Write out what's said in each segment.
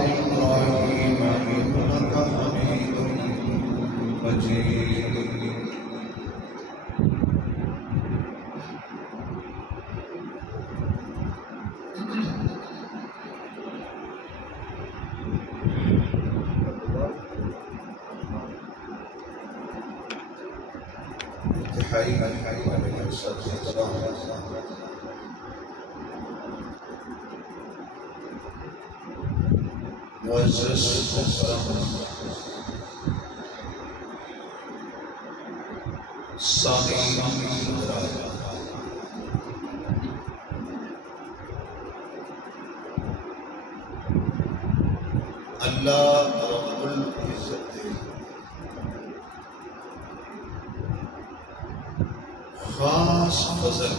آل ابراہیم انک حمید مجید معزز سامعین اللہ رب العزت خاص فضل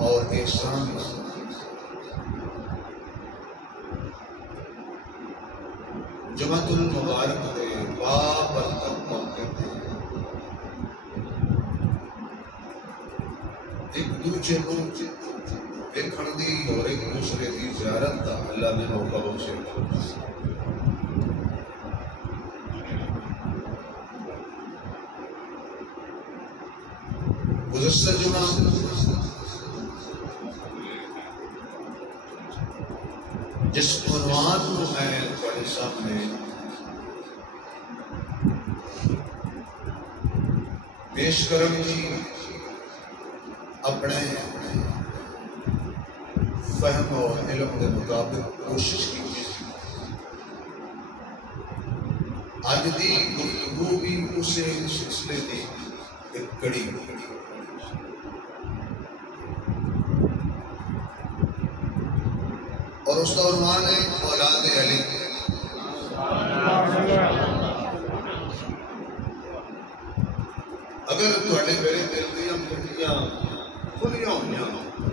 اور احسان جمعۃ المبارک کے بابرکت موقع تے ایک دوجے کو دیکھن دی اور ایک دوسرے کی زیارت کا اللہ نے موقع بخشے گزشتہ جمعہ جس عنوان کو میں تمہارے سامنے پیش کروں گی اپنے فہم اور علم کے مطابق کوشش کی آج دی گفتگو بھی اسے سلسلے دی ایک کڑی اور اس کا عنوان ہے اولاد علی اگر تھوڑے میرے دل دیا کھڑیاں کھلیاں ہوئی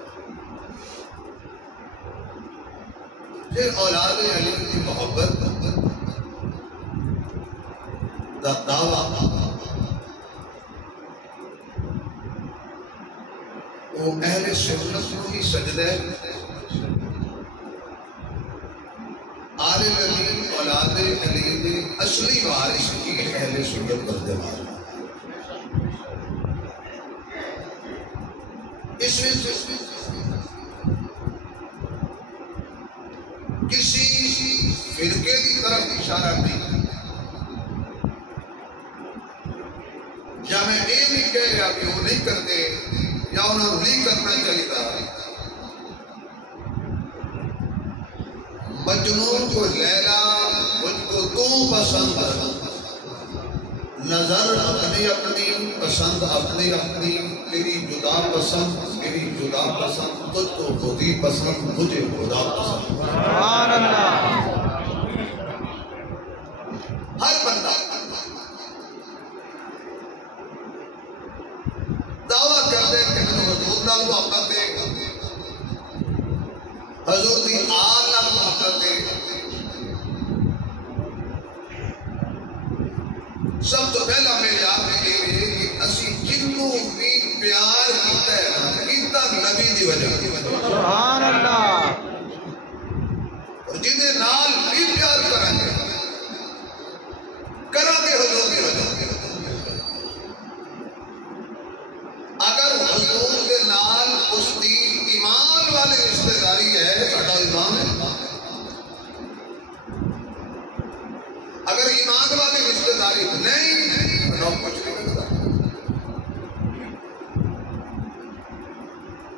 پھر اولاد علی کی محبت دا دعویٰ وہ اہل سنت کو ہی سجدہ آل علی اولاد علی نے اصلی وارث کی اہل سنت بردبار اس میں کسی فرقے کی طرف اشارہ نہیں یا میں یہ نہیں کہہ رہا کہ وہ نہیں کرتے یا انہوں نے نہیں کرنا چاہیے مجنون کو لیلا مجھ کو تو پسند نظر اپنی اپنی پسند اپنی اپنی تیری جدا پسند میری جدا پسند تجھ کو خودی پسند مجھے خدا پسند سبحان اللہ ہر بندہ دعویٰ کر دے کہ میں حضور نال محبت ہے حضور دی آل نال محبت ہے سب تو پہلا میں یاد رکھے کہ اسی جنوں بھی پیار کیتا ہے کیتا نبی دی وجہ سبحان اللہ اور جنہیں نال بھی پیار کریں گے حضور دی وجہ اگر حضور کے نال اس دی ایمان والی رشتہ داری ہے ساڈا ایمان ہے اگر ایمان والی رشتہ داری نہیں تو کچھ نہیں کرتا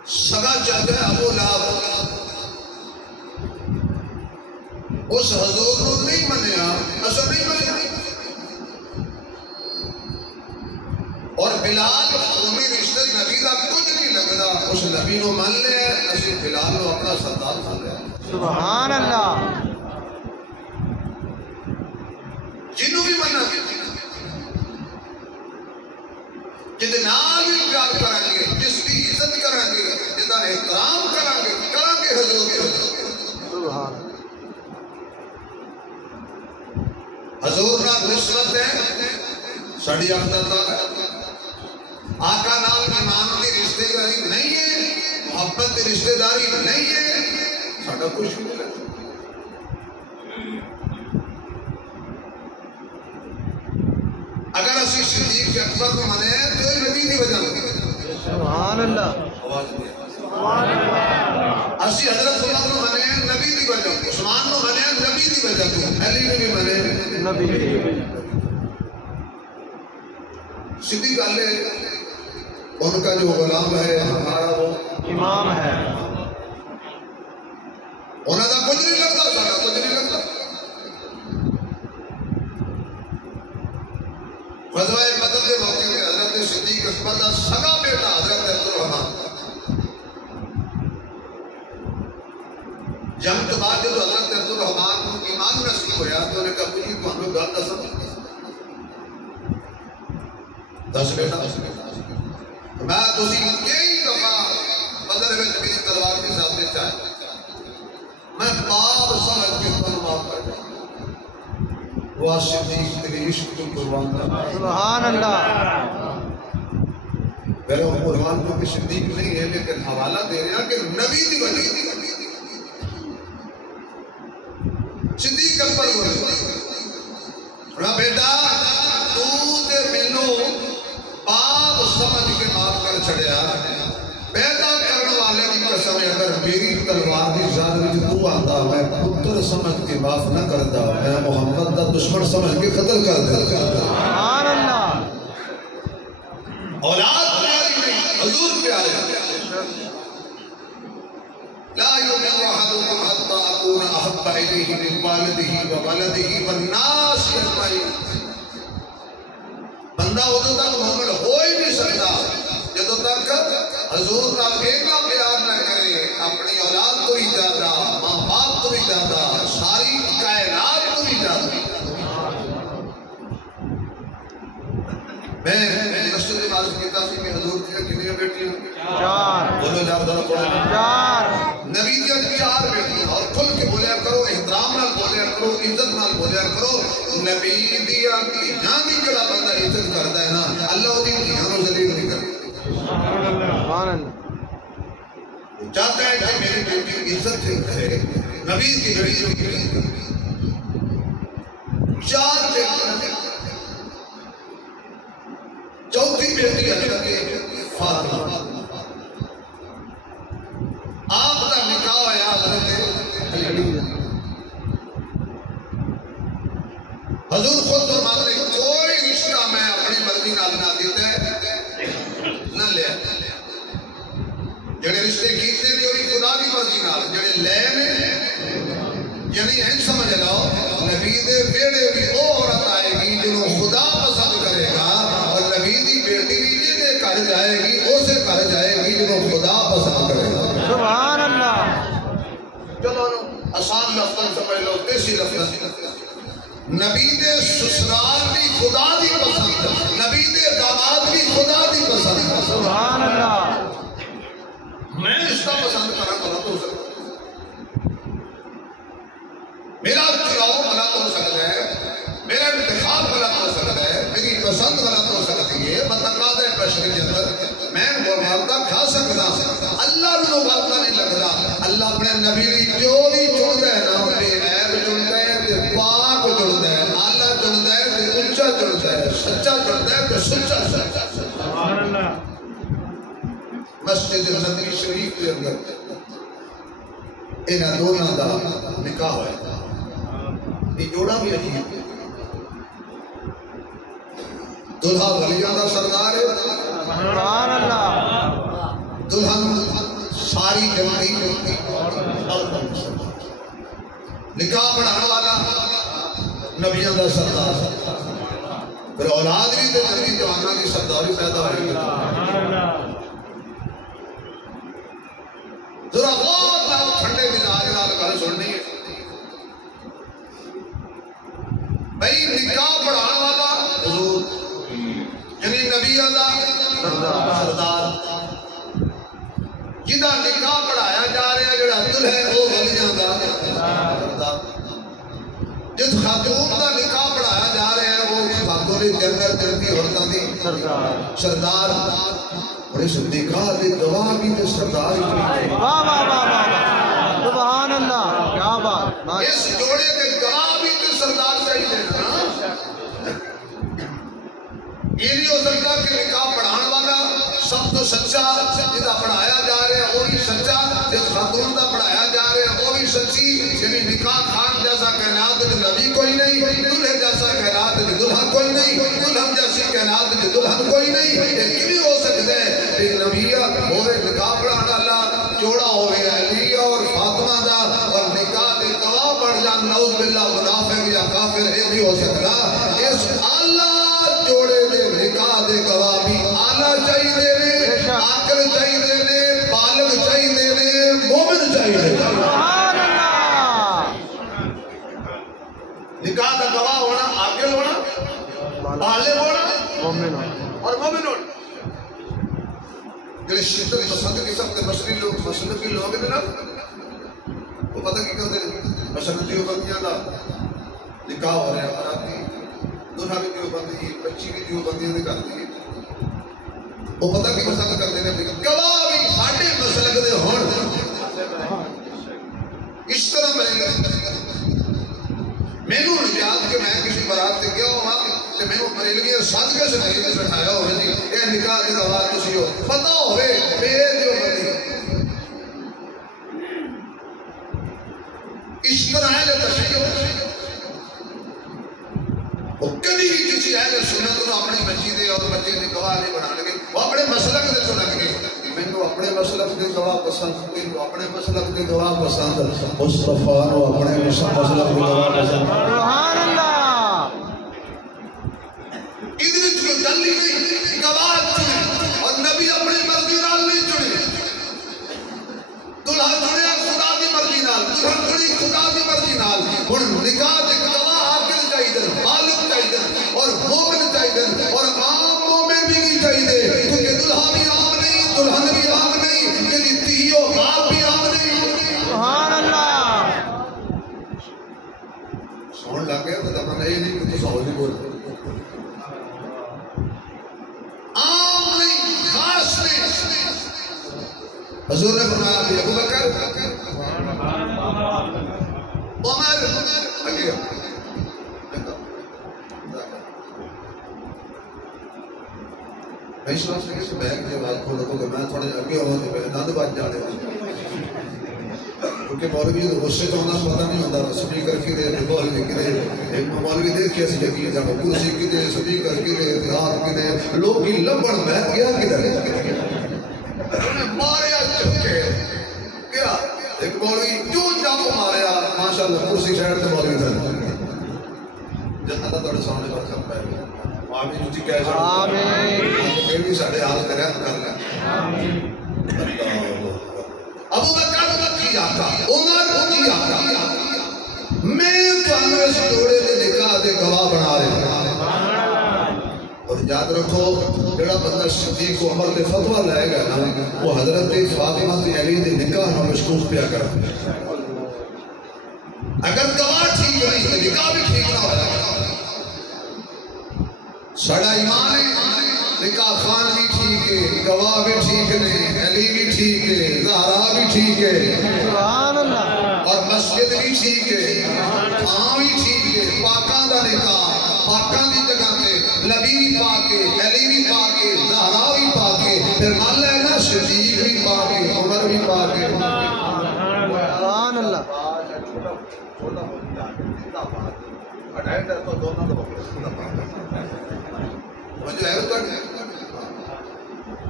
سگا چاہتا ہے ابو لہب اس حضور کو نہیں منیا اصل نہیں منیا اور بلال قومی رشتہ نبی کا کچھ نہیں لگتا اس نبی نو من لے اسی بلال نو اپنا سردار مان لیا سبحان اللہ جنوں بھی مننا جدے نال بھی پیار کریں گے جس کی عزت کریں گے جدا احترام کریں گے حضور کے سبحان حضور کا نسبت ہے ساڑی افضل آقا نال ایمان کی رشتے داری نہیں ہے محبت کی رشتہ داری نہیں ہے ساڈا کچھ بھی نہیں لگتا. اگر اسی صدیق اکبر کو منے تو یہ نبی دی وجہ سبحان اللہ اسی حضرت عمر کو منے نبی دی وجہ عثمان کو منے نبی دی وجہ علی کو بھی منے نبی سیدھی گل ہے ان کا جو غلام ہے ہمارا وہ امام ہے انہوں کا کچھ نہیں لگتا سارا کچھ نہیں لگتا. غزوہ بدر کے موقع میں حضرت صدیق اکبر کا سگا بیٹا حضرت عبدالرحمان جنگ کے بعد جب حضرت عبدالرحمان کو ایمان نصیب ہوا تو انہیں کہا پوچھی تو ہمیں گل دس بیٹا میں تسی کئی دفعہ بدر میں میری تلوار کے سامنے چاہے میں پاپ سمجھ کے تمہیں معاف کر دوں وہ صدیق تیری عشق تو قربان کا سبحان اللہ. پہلے وہ قربان کو کہ صدیق نہیں ہے لیکن حوالہ دے رہا کہ نبی دی وجہ صدیق اکبر بولے بیٹا تو تے مینوں پاپ سمجھ کے معاف کر چھڑیا پیدا کرنے والے کی قسم اگر میری تلوار کی ذات وچ تو آندا میں پتر سمجھ کے معاف نہ کردا میں محمد دا دشمن سمجھ کے قتل کر دیتا. سبحان اللہ. اولاد پیاری نہیں حضور پیارے. لا يؤمن احدكم حتى اكون احب اليه من والده وولده والناس اجمعين. بندہ ادو تک مومن ہو ہی نہیں سکتا جدو تک حضور کا ایکا پیار نہ کرے اپنی اولاد تو ہی زیادہ ماں باپ تو ہی زیادہ ساری کائنات تو ہی زیادہ. میں رسول اللہ علیہ وسلم کہ حضور کی کتنی بیٹیاں؟ 4. بولو جار دارا بولو 4. نبی کی 4 بیٹیاں اور کھل کے بولیا کرو احترام نال بولیا کرو عزت نال بولیا کرو. نبی دیا یہاں دی جڑا بندہ عزت کرتا ہے نا اللہ دی یہاں نو ذلیل نہیں کرتا. سبحان اللہ. چاہتا ہے کہ میری بیٹی عزت سے کرے نبی کی بیٹیوں کی عزت کرے. 4 بیٹیاں چوتھی بیٹی حضرت فاطمہ آپ کا نکاح ہے حضرت حضور خود فرماتے ہیں کوئی رشتہ میں اپنی مرضی نال نہ دیتا ہے نہ لیا جڑے رشتے کیتے نے وہی خدا کی مرضی نال جڑے لے نے یعنی این سمجھ لو نبی دے بیڑے بھی او عورت آئے گی جنہوں خدا پسند کرے گا اور نبی دی بیٹی بھی جنہیں کر جائے گی اسے کر جائے گی جنہوں خدا پسند کرے گا. سبحان اللہ. چلو آسان لفظ سمجھ لو دیسی لفظ نبی دے سسرال بھی خدا دی پسند نبی دے داماد بھی خدا دی پسند. سبحان اللہ. میں اس کا پسند کرنا غلط ہو سکتا میرا چلاؤ غلط ہو سکتا ہے میرا انتخاب غلط ہو سکتا ہے میری پسند غلط ہو سکتی ہے متقاضہ بشری کے اندر میں غلطہ کھا سکتا اللہ نو غلطہ نہیں لگتا. اللہ اپنے نبی جو بھی چنتا ہے نا بے عیب چنتا ہے تے پاک چنتا ہے اعلیٰ چنتا ہے تے اونچا چنتا ہے سچا چنتا ہے تے سچا چنتا ہے. سبحان اللہ. مسجد نبوی شریف کے اندر انہاں دونوں دا نکاح ہوا یہ جوڑا بھی عجیب ہے. دلہا ولیاں دا سردار ہے سبحان اللہ. دلہن ساری جنتی نکاح پڑھانے والا نبیوں دا سردار پھر اولاد بھی تے نبی جواناں دی سرداری پیدا ہوئی. ذرا غور نال ٹھنڈے مزاج نال گل سننی ہے بھائی نکاح پڑھانے والا حضور یعنی نبیوں دا سردار جہاں نکاح پڑھایا جا رہا جڑا دلہا ہے وہ ولیاں دا سردار. جس خاتون دا نکاح پڑھایا جا رہا ہے وہ خاتون جنت جنتی عورتاں دی سردار. اور اس نکاح دے گواہ بھی تے سردار اس جوڑے کے گواہ بھی تو سردار چاہیے نا. یہ نہیں ہو سکتا کہ نکاح پڑھان والا سب تو سچا جہاں پڑھایا جا رہا ہے وہ بھی سچا, جس خاتون کا پڑھایا جا رہا ہے وہ بھی سچی. یعنی نکاح خان جیسا کائنات میں نبی کوئی نہیں, دلہے جیسا کائنات میں دلہن کوئی نہیں, دلہن جیسی کائنات میں دلہن کوئی نہیں. یہ کیوں ہو سکتا ہے کہ نبی ہوئے نکاح پڑھانا اللہ جوڑا ہوئے علی اور فاطمہ دا اور نکاح کے گواہ بڑھ جان نعوذ باللہ منافق یا کافر. یہ نہیں ہو سکتا. اس اللہ جوڑے دے نکاح دے گواہ بھی آنا چاہیے نے, عاقل چاہیے نے, بالغ چاہیے نے, مومن چاہیے. نکاح کا گواہ ہونا, عاقل ہونا, بالغ ہونا اور مومن ہونا. جڑے شدت پسند قسم کے مشرقی لوگ ہیں نا, وہ پتہ کی کرتے ہیں, مشرقی دیوبندیاں کا نکاح ہو رہا ہے, براتی دلہا بھی دیوبندی, بچی بھی دیوبندیاں نے کرتی ہے. وہ پتہ کی پسند کرتے ہیں گواہ بھی ساڈے مسلک دے ہون. اس طرح مینوں یاد کہ میں کسی برات تے گیا ہوا تے مینوں بریلوی صدقے سے نہیں بٹھایا ہوئے جی اے نکاح دی گواہ تسی ہو, پتہ ہوئے بے دیوبندی. اس طرح ہے تشیع وہ کبھی بھی کسی اہل سنت کو اپنی بچی دے اور بچے دے گواہ نہیں بنانے گے. وہ اپنے مسلک دے چنن گے. مینوں اپنے مسلک دے گواہ پسند, مینوں اپنے مسلک دے گواہ پسند, مصطفیٰ نو اپنے مسلک دے گواہ پسند. سبحان اللہ. ادھر کوئی گل ہی نہیں, گواہ چنے اور نبی اپنی مرضی نال نہیں چنے. دلہا چنیا خدا دی مرضی نال, دلہن چنی خدا دی مرضی نال. ہن نکاح دے گواہ عاقل چاہیے, بالغ چاہیے اور مومن چاہیے اور عام مومن بھی نہیں چاہیے, کیونکہ دلہا بھی عام نہیں, دلہن بھی عام نہیں, یعنی تیو باپ بھی عام نہیں. سبحان اللہ. سون لگ گیا تو دبا نہیں نہیں تو سو نہیں بول. عام نہیں, خاص نہیں. حضور نے فرمایا کہ ابو بکر, عمر, علی میں اس واسطے کہ بیگ کی آواز کھولو تو کہ میں تھوڑے اگے ہوا تو دند بچ جانے والے, کیونکہ مولوی غصے تو ہونا پتہ نہیں ہوتا. سپیکر کی دے مولوی کی دے, ایک مولوی دیکھ ایسی یقین جب کرسی کی دے, سپیکر کی دے, اتحاد کی دے, لوگ کی لبڑ بیٹھ گیا کدھر انہیں ماریا چکے کیا. ایک مولوی جو جب ماریا ماشاءاللہ کرسی شہر سے مولوی تھا جنت تھوڑے سامنے پر کھپ پائے گا. آمین جی کہہ سکتے آمین. پھر بھی ساڑھے حال کرے کر لیں. ابو بکر کی آقا, عمر کی آقا, میں تو اس جوڑے دے نکاح دے گواہ بنا رہے ہیں. اور یاد رکھو جڑا بندہ صدیق کو عمر دے فتوہ لائے گا نا, وہ حضرت فاطمہ علی دے نکاح میں مشکوک پیا کر. اگر گواہ ٹھیک نہیں تو نکاح بھی ٹھیک نہ ہو. سڑا ایمان ہے, نکاح خان بھی ٹھیک ہے, گواہ بھی ٹھیک ہے, علی بھی ٹھیک ہے, زہرا بھی ٹھیک ہے, سبحان اللہ, اور مسجد بھی ٹھیک ہے, ہاں بھی ٹھیک ہے. پاکاں دا نکاح پاکاں دی جگہ پہ, نبی بھی پاک ہے, علی بھی پاک ہے, زہرا بھی پاک ہے, پھر مان لے نا صدیق بھی پاک ہے, عمر بھی پاک ہے. سبحان اللہ. مجھے ہے تو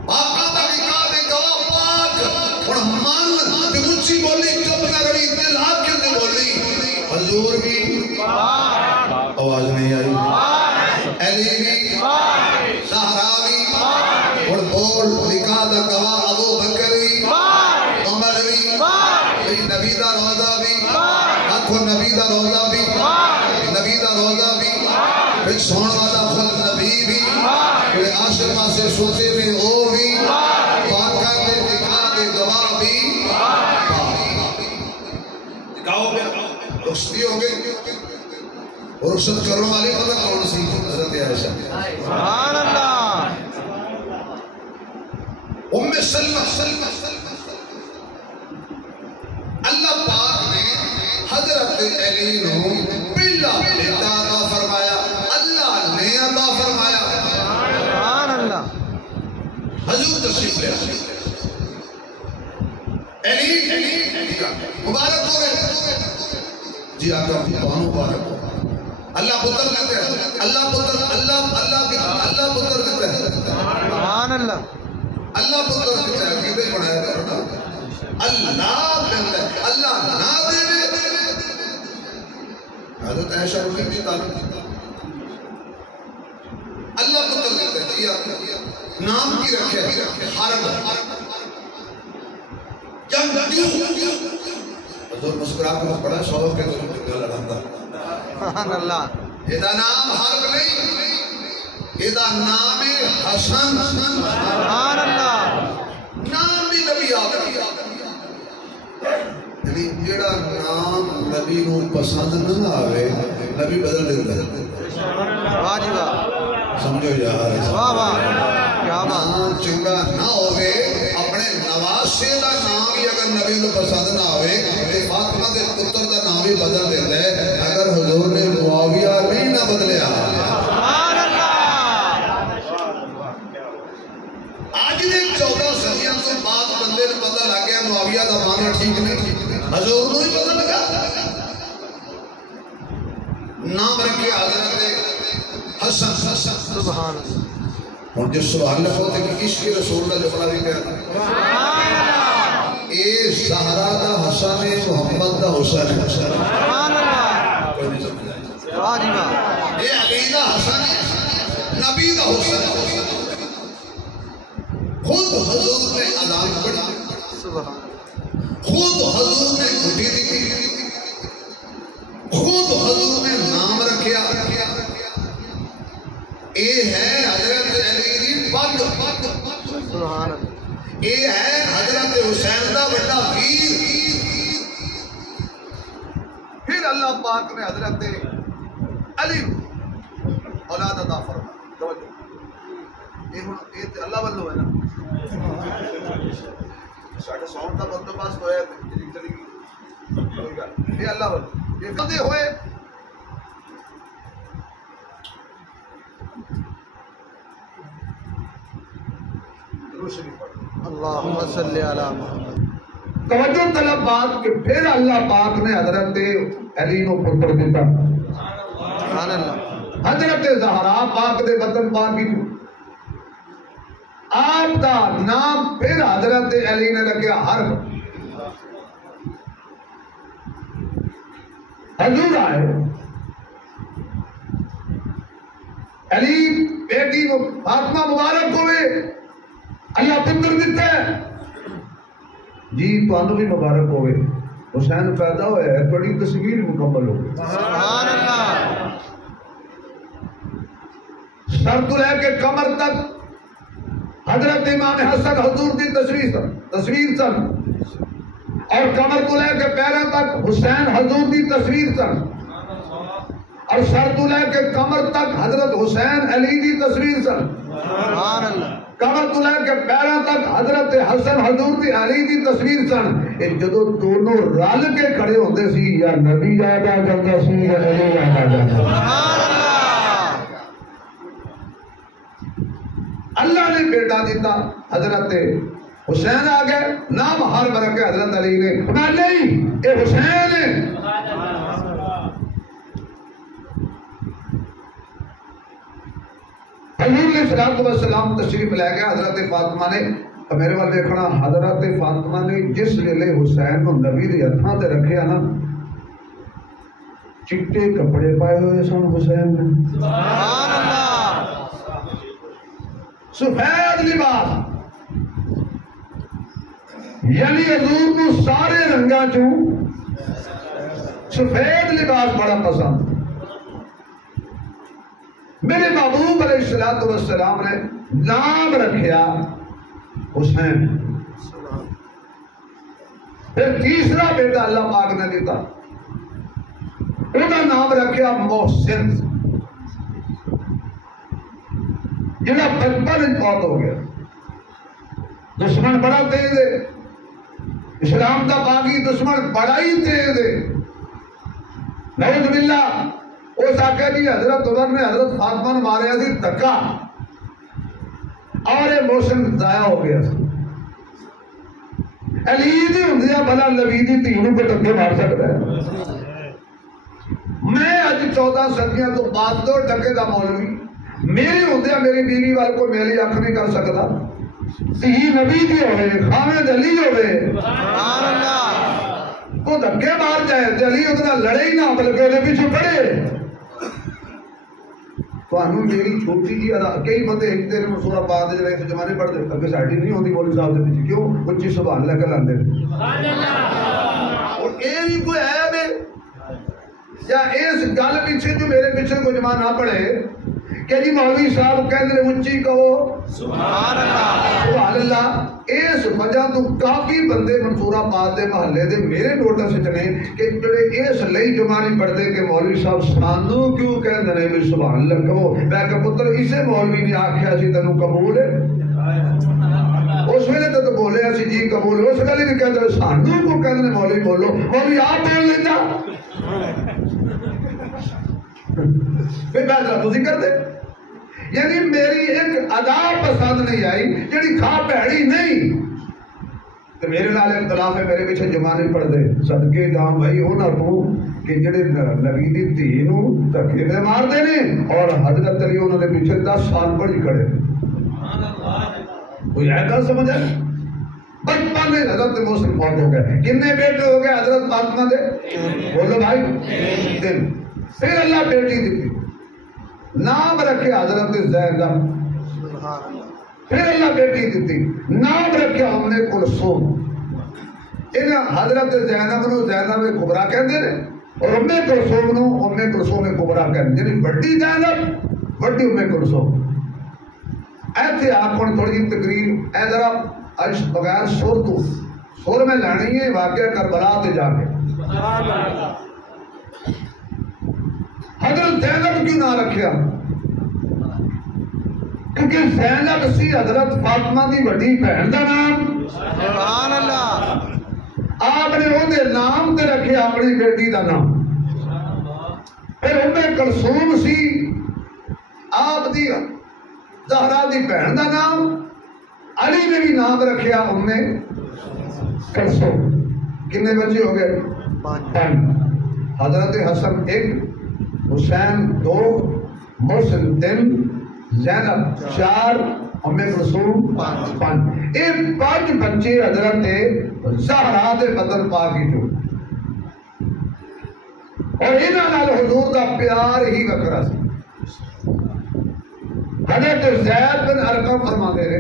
پاکاں دا نکاح دے گواہ پاک اور من تے اونچی بولی چپ نہ کری, دل آنکھیں تے بولی حضور بھی پاک, آواز نہیں آئی, علی بھی پاک, زہرا بھی پاک, اور بول نکاح دا گواہ ابو بکر بھی پاک, عمر بھی پاک, نبی دا روضہ بھی پاک, آنکھو نبی دا روضہ بھی پاک, نبی دا روضہ بھی پاک, پھر سون والا خود نبی بھی پھر عاشقہ سے سوتے میں او بھی پاکہ دے نکاح دے گواہ بھی پاک. نکاح ہو گیا, رخصتی ہو گئی, اور رخصت کرنے والی پتہ کون سی؟ حضرت عائشہ. سبحان اللہ. ام سلمہ, اللہ پاک نے حضرت حضرت علی نو پہلا بیٹا عطا فرمایا، اللہ نے عطا فرمایا۔ سبحان اللہ۔ حضور تشریف لے علی مبارک ہو گئے جی، آقا مبارک ہو۔ اللہ پتر کہتے ہیں، اللہ پتر، اللہ پتر کہتے ہیں، سبحان اللہ۔ اللہ پتر کہتے ہیں، عقیدے بنایا کرنا۔ اللہ کہتا ہے، اللہ نہ دے حضرت عائشہ رضی اللہ تعالیٰ اللہ پتر کہتے ہیں جی، نام کی رکھے حرب جنگ حضور مسکرا کر بڑا شوق ہے تو لڑاتا۔ سبحان اللہ۔ یہ نام حرب نہیں، یہ نام حسن۔ سبحان اللہ۔ نام بھی نبی آگا، یعنی جیڑا نام نبی نو پسند نہ آوے نبی بدل دیتا ہے۔ واہ جی واہ، سمجھو یار، واہ واہ، کیا بات۔ نام چنگا نہ ہوئے، اپنے نواسے دا نام ہی اگر نبی نو پسند نہ ہوئے تو فاطمہ دے پتر دا نام ہی بدل دیتا ہے۔ اگر حضور نے معاویہ نہیں نہ بدلیا، سبحان اللہ۔ آج دن 14 صدیوں سے بعد بندے نے پتہ لگ گیا معاویہ دا معنی ٹھیک نہیں، حضور نو ہی پتہ لگا، نام رکھے حضرت حسن۔ سبحان اللہ۔ اور جو سوال ہوتا ہے کہ عشق رسول کا جملہ بھی کہتا ہے، سبحان اللہ۔ اے زہرا دا حسن ہے، محمد دا حسن ہے۔ سبحان اللہ۔ کوئی نہیں سمجھا؟ واہ جی واہ۔ اے علی دا حسن ہے، نبی دا حسن ہے۔ خود حضور نے اذان پڑھی، سبحان خود حضور نے گھٹی دی، خود حضور نے نام رکھیا۔ اے ہے حضرت علی دی پگ، سبحان اللہ۔ اے ہے حضرت حسین دا بڑا ویر۔ پھر اللہ پاک نے حضرت علی اولاد عطا فرمائی۔ توجہ، یہ تے اللہ والو ہے نا، ساڈے ساؤنڈ دا بندوبست ہویا تے چلی گئی، کوئی گل نہیں، یہ اللہ والو یہ فدے ہوئے۔ اللہم صلی علی محمد۔ توجہ طلب بات کہ پھر اللہ پاک نے حضرت علی کو پتر دیتا، سبحان اللہ۔ حضرت زہرا پاک دے وطن پاک کی آپ دا نام پھر حضرت علی نے رکھا حرب۔ حضور آئے، علی بیٹی فاطمہ مبارک ہوئے، اللہ پتر دیتا ہے جی، تو انہوں بھی مبارک ہوئے، حسین پیدا ہوئے ہے، بڑی تصویر مکمل ہو گئی۔ سبحان اللہ۔ سر تو لے کے کمر تک حضرت امام حسن حضور کی تصویر سن، اور کمر کو لے کے پیروں تک حسین حضور کی تصویر سن، اور سر تو لے کے کمر تک حضرت حسین علی کی تصویر سن، سبحان اللہ۔ کمر تو لے کے پیروں تک حضرت حسن حضور کی علی کی تصویر سن۔ جدو دونوں رل کے کھڑے ہوتے سی، یا نبی یاد آ جاتا سی یا علی یاد آ جاتا۔ سبحان اللہ۔ اللہ نے بیٹا دیتا، حضرت حسین آ گئے، نام ہر برکے حضرت علی نے، نہیں اے حسین ہے۔ حضور علیہ الصلوۃ والسلام تشریف لے گیا، حضرت فاطمہ نے میرے وال دیکھنا، حضرت فاطمہ نے جس ویلے حسین کو نبی دے ہتھاں تے رکھیا نا، چٹے کپڑے پائے ہوئے سن حسین نے، سبحان اللہ۔ سفید لباس، یعنی حضور کو سارے رنگاں چوں سفید لباس بڑا پسند۔ میرے محبوب علیہ الصلوۃ والسلام نے نام رکھیا حسین۔ پھر تیسرا بیٹا اللہ پاک نے دیتا، انہوں نام رکھیا محسن، جنہا بچپن بہت ہو گیا، دشمن بڑا تیز ہے، اسلام کا باغی دشمن بڑا ہی تیز ہے، نعوذ باللہ اس آقا جی حضرت عمر نے حضرت فاطمہ نے ماریا سی دھکا اور یہ موشن ضائع ہو گیا سی علی دی ہندیا بھلا نبی دی دھی نوں کوئی دھکے مار سکتا ہے میں اج 14 صدیاں تو بعد دو ٹکے دا مولوی میری ہندیا میری بیوی وال کو میری اکھ نہیں کر سکتا دھی نبی دی ہوئے خامد علی ہوئے سبحان اللہ تو دھکے مار جائے علی اتنا لڑے ہی نہ بلکہ انہیں پیچھے پڑے تو انہوں میری چھوٹی جی کئی بندے ایک دن سورہ پاک دے جڑے زمانے پڑھ دے اگے ساڈی نہیں ہوندی مولوی صاحب دے پیچھے کیوں اونچی سبحان اللہ کہلاندے سبحان اللہ اور اے نہیں کوئی ہے بے یا اس گل پیچھے جو میرے پیچھے کوئی جمع نہ پڑے کہ جی مولوی صاحب کہندے اونچی کہو سبحان اللہ سبحان اللہ اس وجہ تو کافی بندے منصورہ پاک دے محلے دے میرے نوٹس وچ نے کہ جڑے اس لئی جمع نہیں پڑھدے کہ مولوی صاحب سانو کیوں کہندے نے بھی سبحان اللہ کہو میں کہ پتر اسے مولوی نے آکھیا سی تینوں قبول ہے اس ویلے تو بولے اسی جی قبول اس گل نہیں کہندے سانو کو کہندے نے مولوی بولو مولوی آپ بول لیندا پھر میں تسی کر دے یعنی میری ایک ادا پسند نہیں آئی جڑی کھا پیڑی نہیں تو میرے نال اختلاف ہے میرے پیچھے جمع نہیں پڑھ دے صدقے جاؤں بھائی انہاں کو کہ جڑے نبی دی دھی نوں دھکے دے مار دے نے اور حضرت علی انہاں دے پیچھے 10 سال پڑھ کھڑے سبحان اللہ کوئی ایسا سمجھ ہے بچپن میں حضرت محسن فوت ہو گئے کتنے بیٹے ہو گئے حضرت فاطمہ دے بولو بھائی 3 پھر اللہ بیٹی دی نام رکھے حضرت زینب پھر اللہ بیٹی دیتی نام رکھے ام کلثوم انہاں حضرت زینب نو زینب کبریٰ کہندے نے اور ام کلثوم نو ام کلثوم کبریٰ کہندے یعنی بڑی زینب بڑی ام کلثوم ایتھے آپ کو تھوڑی جی تقریر اے ذرا اج بغیر سر تو سر میں لانی ہے واقعہ کربلا تے جا کے حضرت زینب کیوں نہ رکھیا کیونکہ زینب سی حضرت فاطمہ دی بڑی بہن دا نام سبحان اللہ آپ نے وہ دے نام تے رکھے اپنی بیٹی دا نام پھر ام کلثوم سی آپ دی زہرا دی بہن دا نام علی نے بھی نام رکھیا ام کلثوم کتنے بچے ہو گئے 5 حضرت حسن 1 حسین 2 محسن 3 زینب 4 ام کلثوم 5 یہ 5 بچے حضرت زہرا دے بدن پاک ہی جو اور انہاں نال حضور دا پیار ہی وکھرا سی حضرت زید بن ارقم فرماندے نے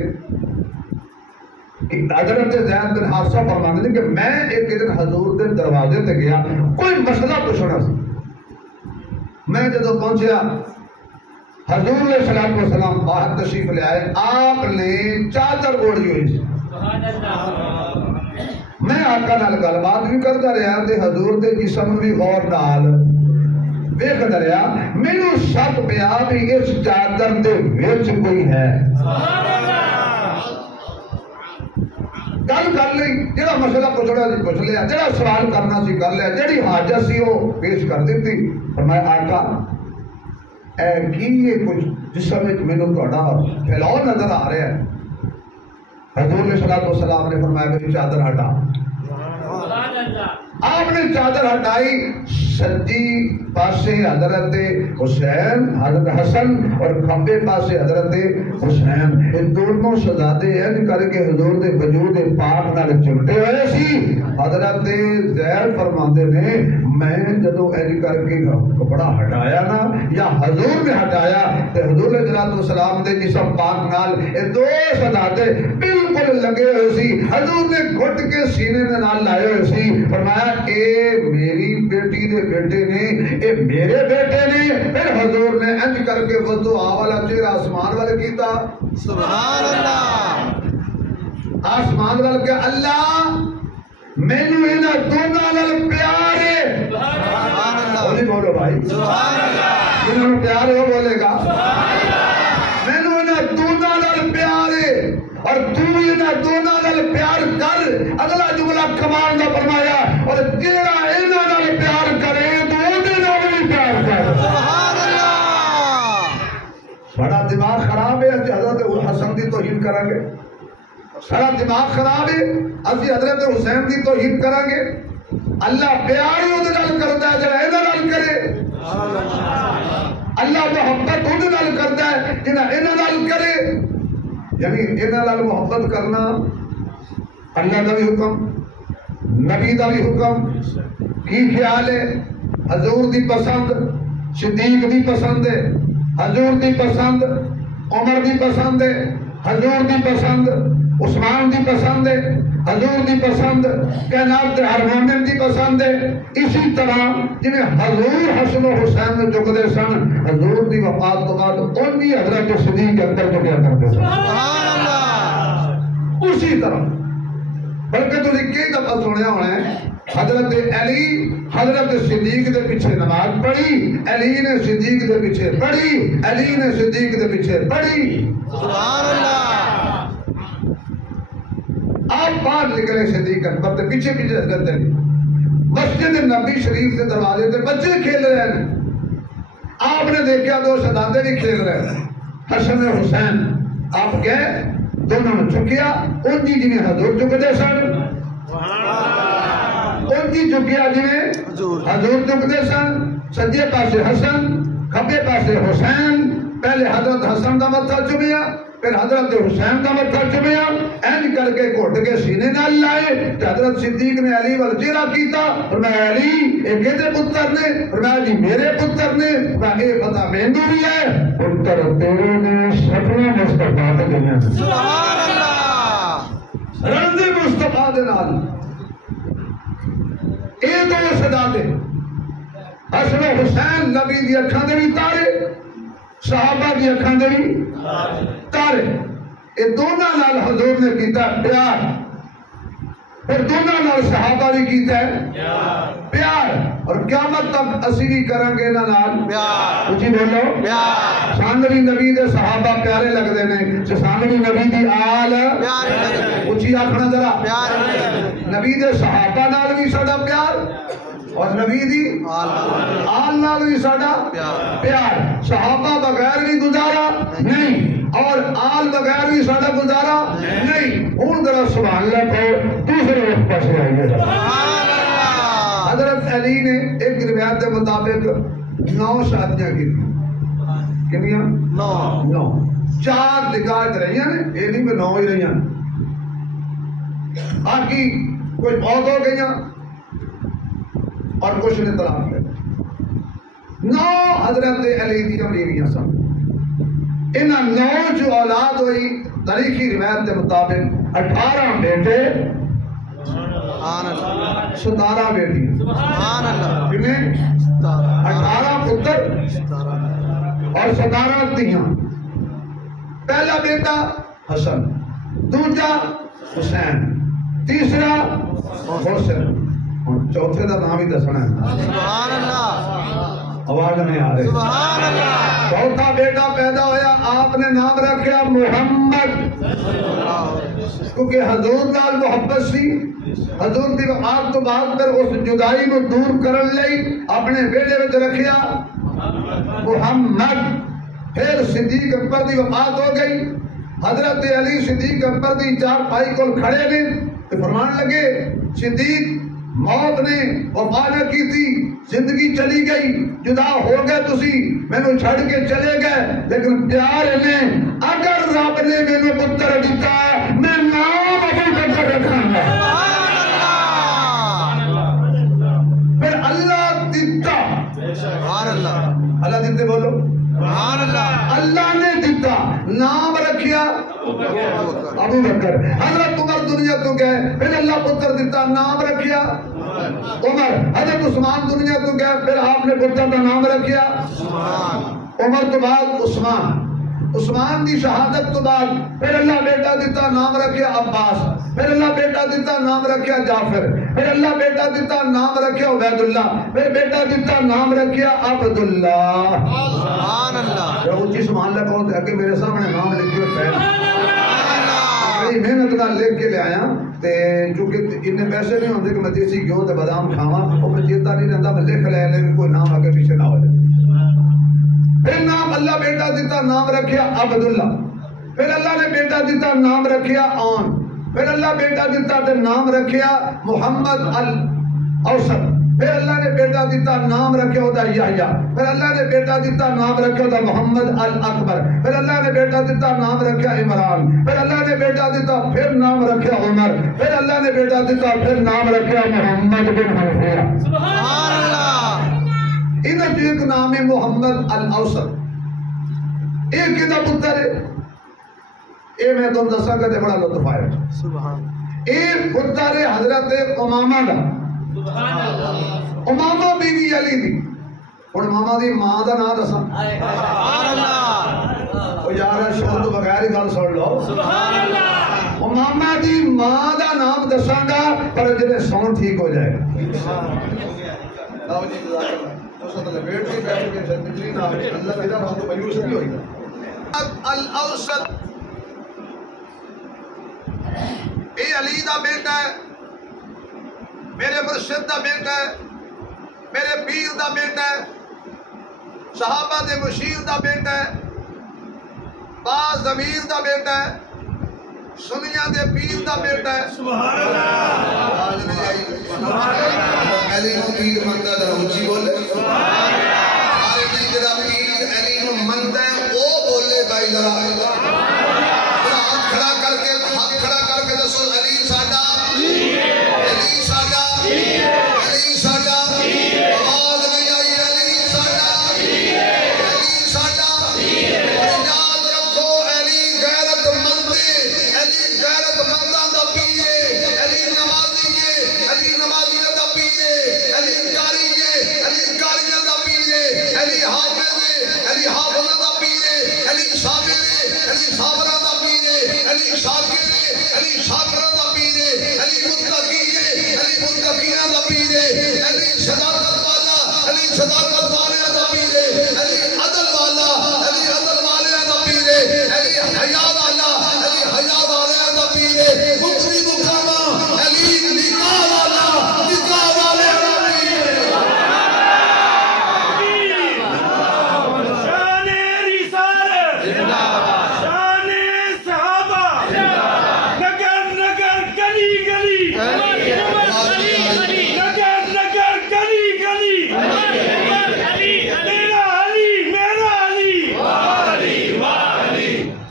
حضرت زید بن حارثہ فرماندے نے کہ میں ایک دن حضور دے دروازے تے گیا کوئی مسئلہ پوچھنا سی میں جدو پہنچیا حضور علیہ السلام باہر تشریف لے آئے آپ نے چادر اوڑھی ہوئی سی میں آقا نال گل بات بھی کرتا رہا تے حضور دے جسم بھی غور نال ویکھدا رہا مینوں شک پیا بھی اس چادر دے وچ کوئی ہے گل کر لئی جڑا مسئلہ پوچھنا سی پوچھ لیا جڑا سوال کرنا سی کر لیا جڑی حاجت سی وہ پیش کر دیتی فرمایا آقا اے کی یہ کچھ جسم وچ مینوں تہاڈا پھیلاؤ نظر آ رہا ہے حضور علیہ السلام نے فرمایا میری چادر ہٹا آپ نے چادر ہٹائی سجی پاسے حضرت حسین حضرت حسن اور کھبے پاسے حضرت حسین یہ دونوں شہزادے ہیں کر کے حضور دے وجود پاک نال چمٹے ہوئے سی حضرت زید فرماندے نے میں جدو ایج کر کے کپڑا ہٹایا نا یا حضور نے ہٹایا تے حضور علیہ السلام دے جسم پاک نال یہ دو شہزادے بالکل لگے ہوئے سی حضور نے گھٹ کے سینے میں نال لائے ہوئے سی فرمایا اے میری بیٹی دے بیٹے نے اے میرے بیٹے نے پھر حضور نے انج کر کے وضو والا چہرہ آسمان والے کیتا سبحان اللہ آسمان والے کہ اللہ مینوں انہاں دونوں نال پیار ہے سبحان اللہ بولو بھائی سبحان اللہ انہوں پیار ہو بولے گا مینوں انہاں دونوں نال پیار ہے اور تو انہاں دونوں نال پیار کر اگلا جملہ کمال دا فرمایا اور جیڑا انہاں نال پیار کرے تو اودے نال کریں گے؟ سارا دماغ خراب ہے اسی حضرت حسین دی توہین کریں گے؟ اللہ پیار ہی اودے نال کردا ہے جڑا انہاں نال کرے، اللہ محبت اودے نال کردا ہے جڑا انہاں نال کرے۔ یعنی انہاں نال محبت کرنا اللہ دا بھی حکم، نبی دا بھی حکم۔ کی خیال ہے؟ حضور دی پسند، صدیق دی پسند ہے، حضور دی پسند، عمر دی پسند ہے، حضور دی پسند، عثمان دی پسند ہے، حضور دی پسند، کائنات دے ہر مومن دی پسند ہے۔ اسی طرح جنہیں حضور حسن و حسین نے چکتے سن، حضور دی وفات تو بعد ان بھی حضرت صدیق اکبر کو کیا کرتے سن، سبحان اللہ۔ اسی طرح۔ بلکہ تو کئی دفعہ سنیا ہونا ہے حضرت علی حضرت صدیق دے پیچھے نماز پڑھی، علی نے صدیق دے پیچھے پڑھی، علی نے صدیق دے پیچھے پڑھی۔ سبحان اللہ۔ آپ باہر نکلے صدیق اکبر کے پیچھے پیچھے حضرت علی، مسجد نبی شریف کے دروازے تے بچے کھیل رہے ہیں، آپ نے دیکھا دو شہزادے بھی کھیل رہے ہیں، حسن و حسین۔ آپ گئے، دونوں نے چکیا، ان کی جنہیں حضور چکتے سن، ان کی چکیا جنہیں حضور چکتے سن، سجے پاسے حسن، کھبے پاسے حسین۔ پہلے حضرت حسن دا متھا چومیا، پھر حضرت حسین دا متھا چومیا، اینج کر کے گھٹ کے سینے نال لائے۔ حضرت صدیق نے علی ول چہرہ کیتا، فرمایا علی اے کہدے پتر نے؟ فرمایا جی میرے پتر نے۔ فرمایا اے پتہ مینوں بھی ہے، پتر تیرے نے سپنا مصطفیٰ دے دنیا۔ سبحان اللہ۔ رنگ مصطفیٰ دے نال اے دو شہزادے حسن و حسین نبی دی اکھاں دے بھی تارے، صحابہ دی اکھاں دے بھی تارے۔ اے دونوں نال حضور نے کیتا پیار، پھر دونوں نال صحابہ بھی کیتا ہے پیار، اور قیامت تک اسی بھی کریں گے انہاں نال پیار۔ اچھی بولو پیار۔ سانوی نبی دے صحابہ پیارے لگدے نے، سانوی نبی دی آل پیار لگدے، اچھی آکھنا ذرا، پیار لگدے، نبی دے صحابہ نال بھی ساڈا پیار، اور نبی دی آل نال بھی ساڈا پیار۔ صحابہ بغیر بھی گزارا نہیں، اور آل بغیر بھی ساڈا گزارا نہیں۔ ہوں ذرا سبحان اللہ کہو، دوسرے وقت پاس آئیے۔ سبحان اللہ۔ حضرت علی نے ایک روایت کے مطابق 9 شادیاں کی، کنیاں؟ 9۔ 4 نکاح رہی ہیں، یہ نہیں میں 9 ہی رہی ہیں، باقی کوئی بہت ہو گئی اور کچھ نے طلاق کر۔ 9 حضرت علی دی بیویاں سن۔ انہاں 9 جو اولاد ہوئی تاریخی روایت کے مطابق 18 بیٹے، سبحان اللہ، 17 بیٹیاں۔ سبحان اللہ۔ کتنے؟ 18 پتر اور 17 تیاں۔ پہلا بیٹا حسن، دوسرا حسین، تیسرا حسن، اور چوتھے کا نام ہی دسنا ہے۔ سبحان اللہ۔ آواز نہیں آ رہی۔ سبحان اللہ۔ چوتھا بیٹا پیدا ہویا، آپ نے نام رکھا محمد، کیونکہ حضور نال محبت سی۔ حضور دی وفات تو بعد پھر اس جدائی کو دور کرن لئی اپنے بیٹے وچ رکھیا محمد۔ پھر صدیق اکبر دی وفات ہو گئی، حضرت علی صدیق اکبر دی چارپائی کول کھڑے نے، فرمان لگے صدیق موت نے وفا نہ کی تھی، زندگی چلی گئی، جدا ہو گئے تسی، میں نے چھڑ کے چلے گئے، لیکن پیار نے اگر رب نے میں نے پتر دیتا میں نام ابو بکر رکھاں گا۔ پھر اللہ دیتا، سبحان اللہ۔ اللہ دیتے بولو سبحان اللہ۔ اللہ نے دیتا، نام رکھیا ابو بکر۔ حضرت عمر دنیا تو گئے، پھر اللہ پتر دیتا، نام رکھیا عمر۔ حضرت عثمان دنیا تو گئے، پھر آپ نے پتر کا نام رکھیا عمر تو بعد عثمان۔ عثمان دی شہادت تو بعد پھر اللہ بیٹا دیتا، نام رکھیا عباس۔ پھر اللہ بیٹا دیتا، نام رکھیا جعفر۔ پھر اللہ بیٹا دیتا، نام رکھیا عبید اللہ۔ پھر بیٹا دیتا، نام رکھیا عبداللہ۔ سبحان اللہ۔ جب اونچی سبحان اللہ کہو کہ میرے سامنے نام لکھے ہوئے بڑی محنت نال لکھ کے لے آیا، تے چونکہ اتنے پیسے نہیں ہوندے کہ میں دیسی گھیو تے بادام کھاواں، وہ میں چیتا نہیں رہندا، میں لکھ لے لیکن کوئی نام آگے پیچھے نہ ہو جائے۔ پھر نام اللہ بیٹا دیتا، نام رکھیا عبداللہ۔ پھر اللہ نے بیٹا دیتا نام رکھیا آن، پھر اللہ بیٹا دیتا تے نام رکھیا محمد الاوسط، پھر اللہ نے بیٹا دیتا نام رکھیا ہوتا یحییٰ، پھر اللہ نے بیٹا دیتا نام رکھیا ہوتا محمد الاکبر، پھر اللہ نے بیٹا دیتا نام رکھیا عمران، پھر اللہ نے بیٹا دیتا پھر نام رکھیا عمر، پھر اللہ نے بیٹا دیتا پھر نام رکھیا محمد بن حنفیہ۔ سبحان اللہ۔ انہاں جو ایک نام ہے محمد الاوسط، ایک کدا پتر ہے، اے میں تم دساں گا تے بڑا لطف آیا۔ سبحان ایک پتر ہے حضرت امامہ دا، امامہ بیوی علی دی، اور امامہ دی ماں دا نام دساں۔ سبحان اللہ۔ او یار شور تو بغیر ہی گل سن لو۔ سبحان اللہ۔ امامہ دی ماں دا نام دساں گا پر جے سون ٹھیک ہو جائے گا۔ لاؤ جی جزاک اللہ۔ تو سب لپیٹ کے بیٹھ کے بجلی نہ اللہ میرا بات تو مایوس نہیں ہوئی گا۔ الاوسط اے علی دا بیٹا ہے، میرے مرشد دا بیٹا ہے، میرے پیر دا بیٹا ہے، صحابہ دے مشیر دا بیٹا ہے، باز ضمیر دا بیٹا ہے، سنیاں دے پیر دا بیٹا ہے۔ سبحان اللہ۔ آج میں آئی علی کو پیر مندہ در اونچی بولے، آج میں جدا پیر علی کو مندہ ہے وہ بولے بھائی ذرا ہاتھ کھڑا کر کے دسو علی ساڈا، علی ساڈا، علی ساڈا، آواز نہیں آئی علی ساڈا، علی ساڈا۔ اور یاد رکھو علی غیرت مند ہے، علی غیرت منداں دا پیر ہے، علی نمازی ہے، علی نمازیاں دا پیر ہے، علی قاری ہے، علی قاریاں دا پیر ہے، علی حافظ ہے، علی حافظاں دا پیر ہے، علی صابر ہے، علی صابراں دا پیر ہے، علی شاکر ہے، علی شاکراں دا پیر ہے، علی متقی ہے، علی متقیاں دا پیر ہے، علی صداقت والا، علی صداقت والیاں دا پیر ہے، علی عدل والا، علی عدل والیاں دا پیر ہے، علی حیا والا، علی حیا والیاں دا پیر ہے، مقری مقامہ، علی نکاح والا، نکاح والیاں دا پیر ہے۔ شان رسالت، شان صحابہ، نگر نگر گلی گلی، نگر نگر گلی گلی، تیرا علی میرا علی،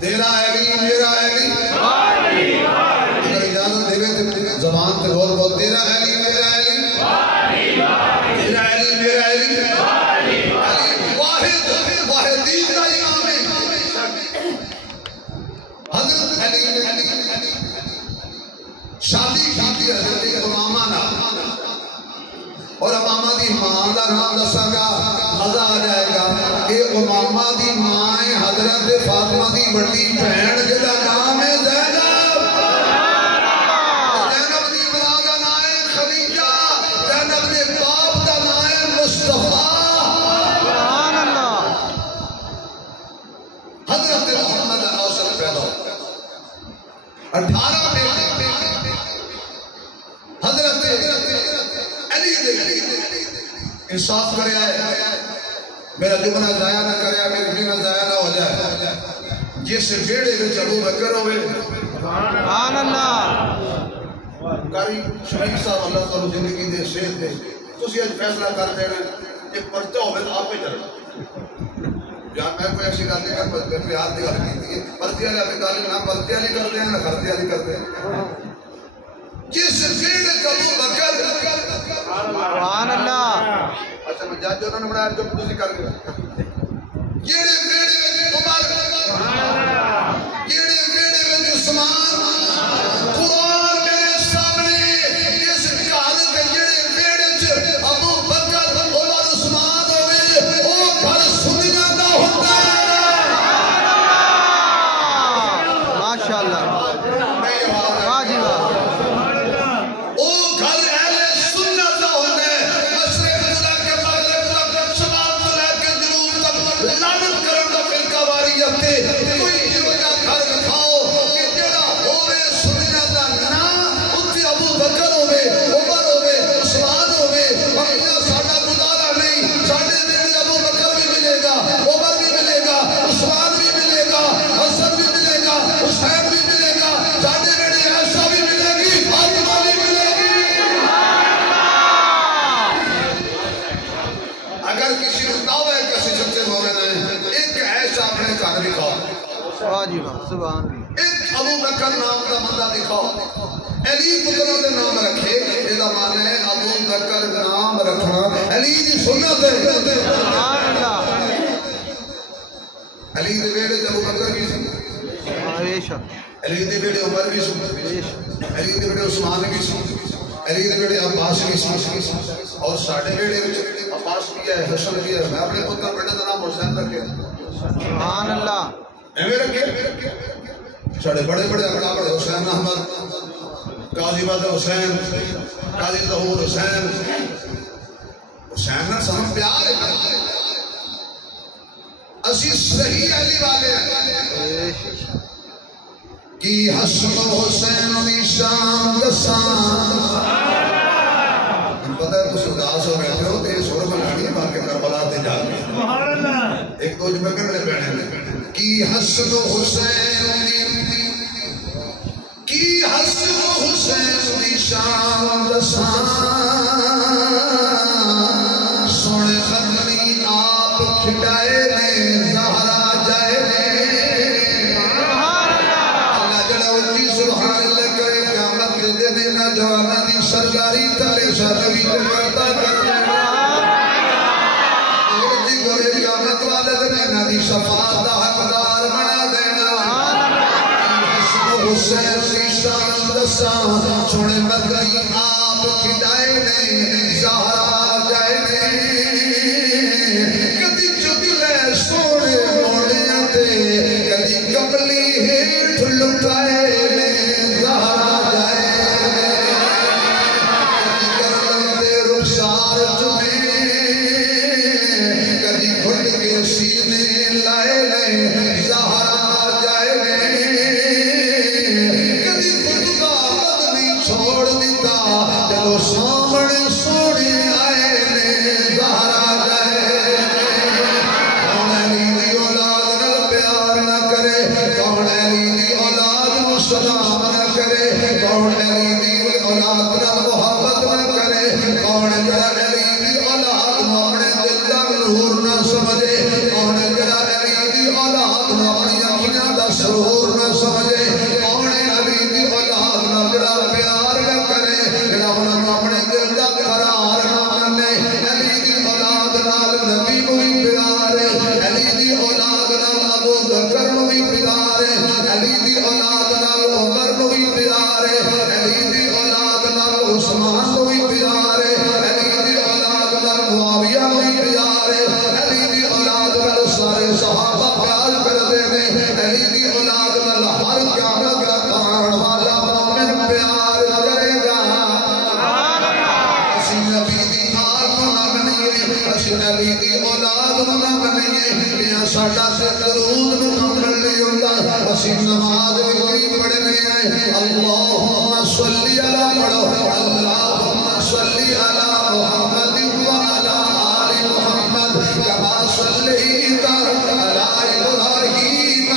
تیرا علی میرا علی، اگر اجازت دے تو زبان تے بول بول تیرا علی میرا علی، تیرا علی میرا علی، علی واحد واحدین کا امام ہے۔ حضرت علی نے شادی کی حضرت امامہ نال، اور امامہ دی ماں دا نام دساں گا مزہ آ جائے گا۔ یہ امامہ دی ماں ہے حضرت فاطمہ دی بڑی بہن جدا نام ہے زینب، زینب دی ماں دا نام ہے خدیجہ، زینب دے باپ دا نام ہے مصطفیٰ۔ سبحان اللہ۔ حضرت محمد الاوسط پیدا ہو 18 بیٹے حضرت علی دے انصاف کریا ہے، میرا جملہ ضائع نہ کریا، میری جملہ ضائع نہ ہو جائے۔ جس بیڑے وچ ابو بکر ہوئے، سبحان اللہ۔ قاری شریف صاحب اللہ تعالی زندگی دے صحت دے، تسی اج فیصلہ کر دینا کہ پرچہ ہوئے تو آپ پہ چلے جہاں میں کوئی ایسی گل نہیں کر میں پیار کی گل کی پرچے والے اپنی گل نہ پرچے والی کرتے ہیں نہ خرچے والی کرتے ہیں۔ جس بیڑے کا ابو بکر، سبحان اللہ۔ اچھا میں جج انہوں نے بنایا جو تسی کر کے جیڑے بیڑے وچ عمر، جیڑے بیڑے وچ عثمان، قرآن میرے سامنے جس گھر دے جیڑے بیڑے وچ ابو بکر، عمر، عثمان ہوئے او گھر سنیاں دا ہوندا ہے۔ ماشاءاللہ۔ نہیں ہوا واہ جی واہ۔ او گھر اہل سنت دا ہوندا ہے۔ مشرق سے لے کے مغرب تک، شمال سے لے کے جنوب تک لعنت کرن دا فرقہ واریت تے کوئی سبحان اللہ ایک ابو بکر نام کا بندہ دکھاؤ علی پتروں کے نام رکھے یہ معنی ہے ابو بکر نام رکھنا علی دی سنت ہے سبحان اللہ علی دے ویڑے ابو بکر بھی سی بے شک علی دے ویڑے عمر بھی سی بے شک علی دے ویڑے عثمان بھی سی علی دے ویڑے عباس بھی سی اور ساڑھے ویڑے عباس بھی ہے حسن بھی ہے میں اپنے پتر بیٹے کا نام حسین رکھے سبحان اللہ ایویں رکھے ساڑھے بڑے بڑے اقراب حسین احمد قاضی باد حسین قاضی ظہور حسین حسین نہ سمجھ پیار ہے اسی صحیح علی والے ہیں کی حسن حسین نشان دسان پتہ ہے تو سرداس ہو بیٹھے ہو تو یہ سور بنانی ہے باقی کربلا تے جا کے ایک دو جمعہ کرنے بیٹھے کی حسن حسین کی حسن حسین نشان دسان سونے خدمی آپ کھٹائے نے زہرا جائے نے اللہ جڑا اچھی سبحان اللہ کرے قیامت دے دے نہ جوانا دی سرکاری تلے شاروی کرتا کرنے اور دی گوئے قیامت والد نے نہ دی شفاعت دا حقدار بنا دینا حسین نشان دسان سونے مدنی آپ کھٹائے نے زہرا جائے نے کدی چکلے سونے موڑیاں تے کدی کبلی ہیٹھ لٹائے نے زہرا جائے نے کدی گردن تے رخسار چمے کدی گھٹ کے سینے لائے نے زہرا جائے نے چھوڑ دیتا جب سامنے سونے آئے نے زہرا جائے کون علی دی اولاد نال پیار نہ کرے کون علی دی اولاد نو سلام نہ کرے کون علی دی اولاد نال محبت نہ کرے کون جڑا علی دی اولاد نو اپنے دل دا نور نہ سمجھے کون جڑا علی دی اولاد نو اپنی اکھیاں دا سرور نہ سمجھے کون علی دی اولاد نال جڑا پیار نہ کرے جڑا انہاں نو اپنے دل دا قرار نہ منے علی دی اولاد نال نبی نو بھی پیار ہے علی دی اولاد نال ابو بکر نو بھی پیار ہے علی دی اولاد نال عمر نو بھی پیار ہے علی دی اولاد نال عثمان نو بھی پیار ہے علی دی اولاد نال معاویہ نو بھی پیار ہے علی دی اولاد نال سارے صحابہ پیار کرتے ہیں علی دی اولاد نال ہر قیامت تک آنے والا مومن پیار کرے گا اسی نبی دی آل نہ بنیے اسی نبی دی اولاد نہ بنیے یا ساڈا تے درود مکمل نہیں ہوندا اسی نماز وچ پڑھنے ہیں اللہم صلی علی پڑھو اللہم صلی علی محمد وعلی آل محمد کما صلیت علی ابراہیم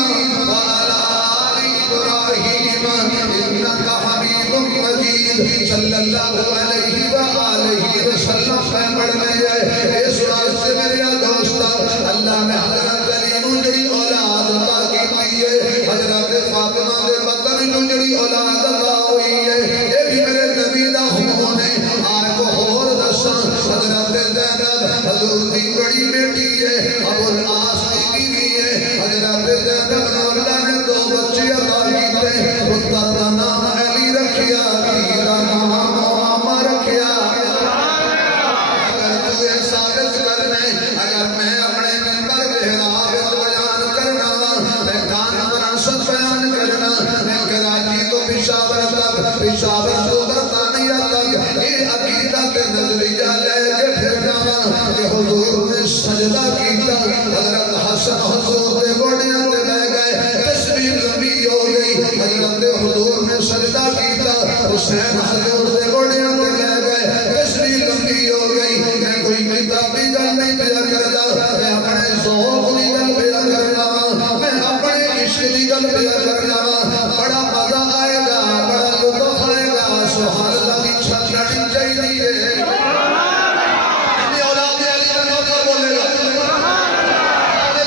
وعلی آل ابراہیم انک حمید مجید صلی اللہ علیہ وآلہ وسلم میں پڑھنے جائے اس واسطے میرے دوستا اللہ نے حضرت علی نو جڑی اولاد عطا کی ہے حضرت فاطمہ دے بطن نو جڑی اولاد عطا ہوئی ہے یہ بھی میرے نبی دا خون ہے آج کو اور دساں حضرت زینب حضور دی بڑی بیٹی ہے ابو العاص دی بیوی ہے حضرت زینب نو اللہ نے دو بچے عطا کیتے پتر دا نام علی رکھیا دھی دا نام امامہ رکھیا اگر تو یہ ثابت کرنے اگر میں اپنے منبر محراب بیان کرنا میں کانفرنس بیان کرنا میں کراچی تو پشاور تک پشاور تو برطانیہ تک یہ عقیدہ کے نظریہ لے کے پھرنا کہ حضور نے سجدہ کیتا حضرت حسن حضور دے گوڑیاں دے لے گئے تصویر لمبی ہو گئی حضرت حضور نے سجدہ کیتا حسین حضور دے گوڑیاں دے لے گئے تصویر لمبی ہو گئی میں کوئی کتابی گل نہیں پیا کردا میں اپنے ذوق دی گل پیا کردا میں اپنے عشق دی گل پیا کردا بڑا مزہ آئے گا بڑا لطف آئے گا سبحان اللہ دی چھت لڑی چاہیے اولاد علی کا نوکر بولے گا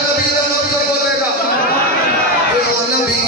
نبی کا نوکر بولے گا نبی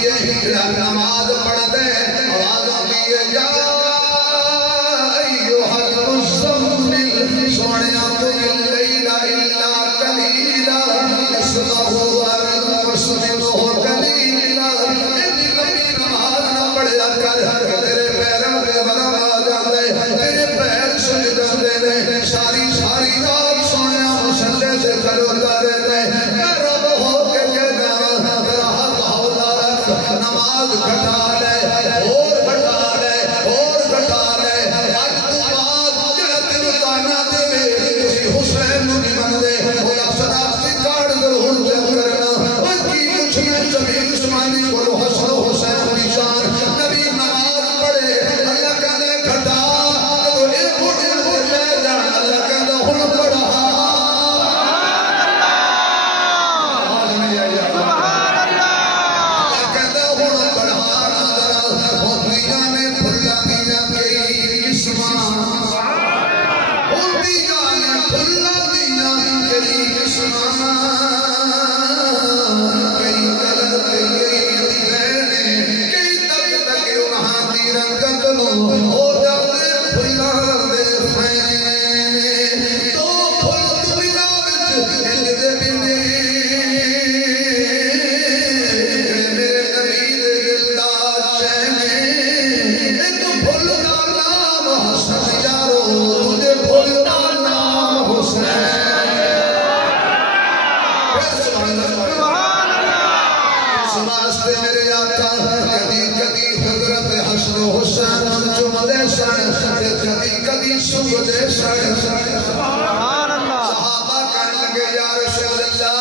کدی سنگدے سن سبحان اللہ صحابہ کہنے لگے یا رسول اللہ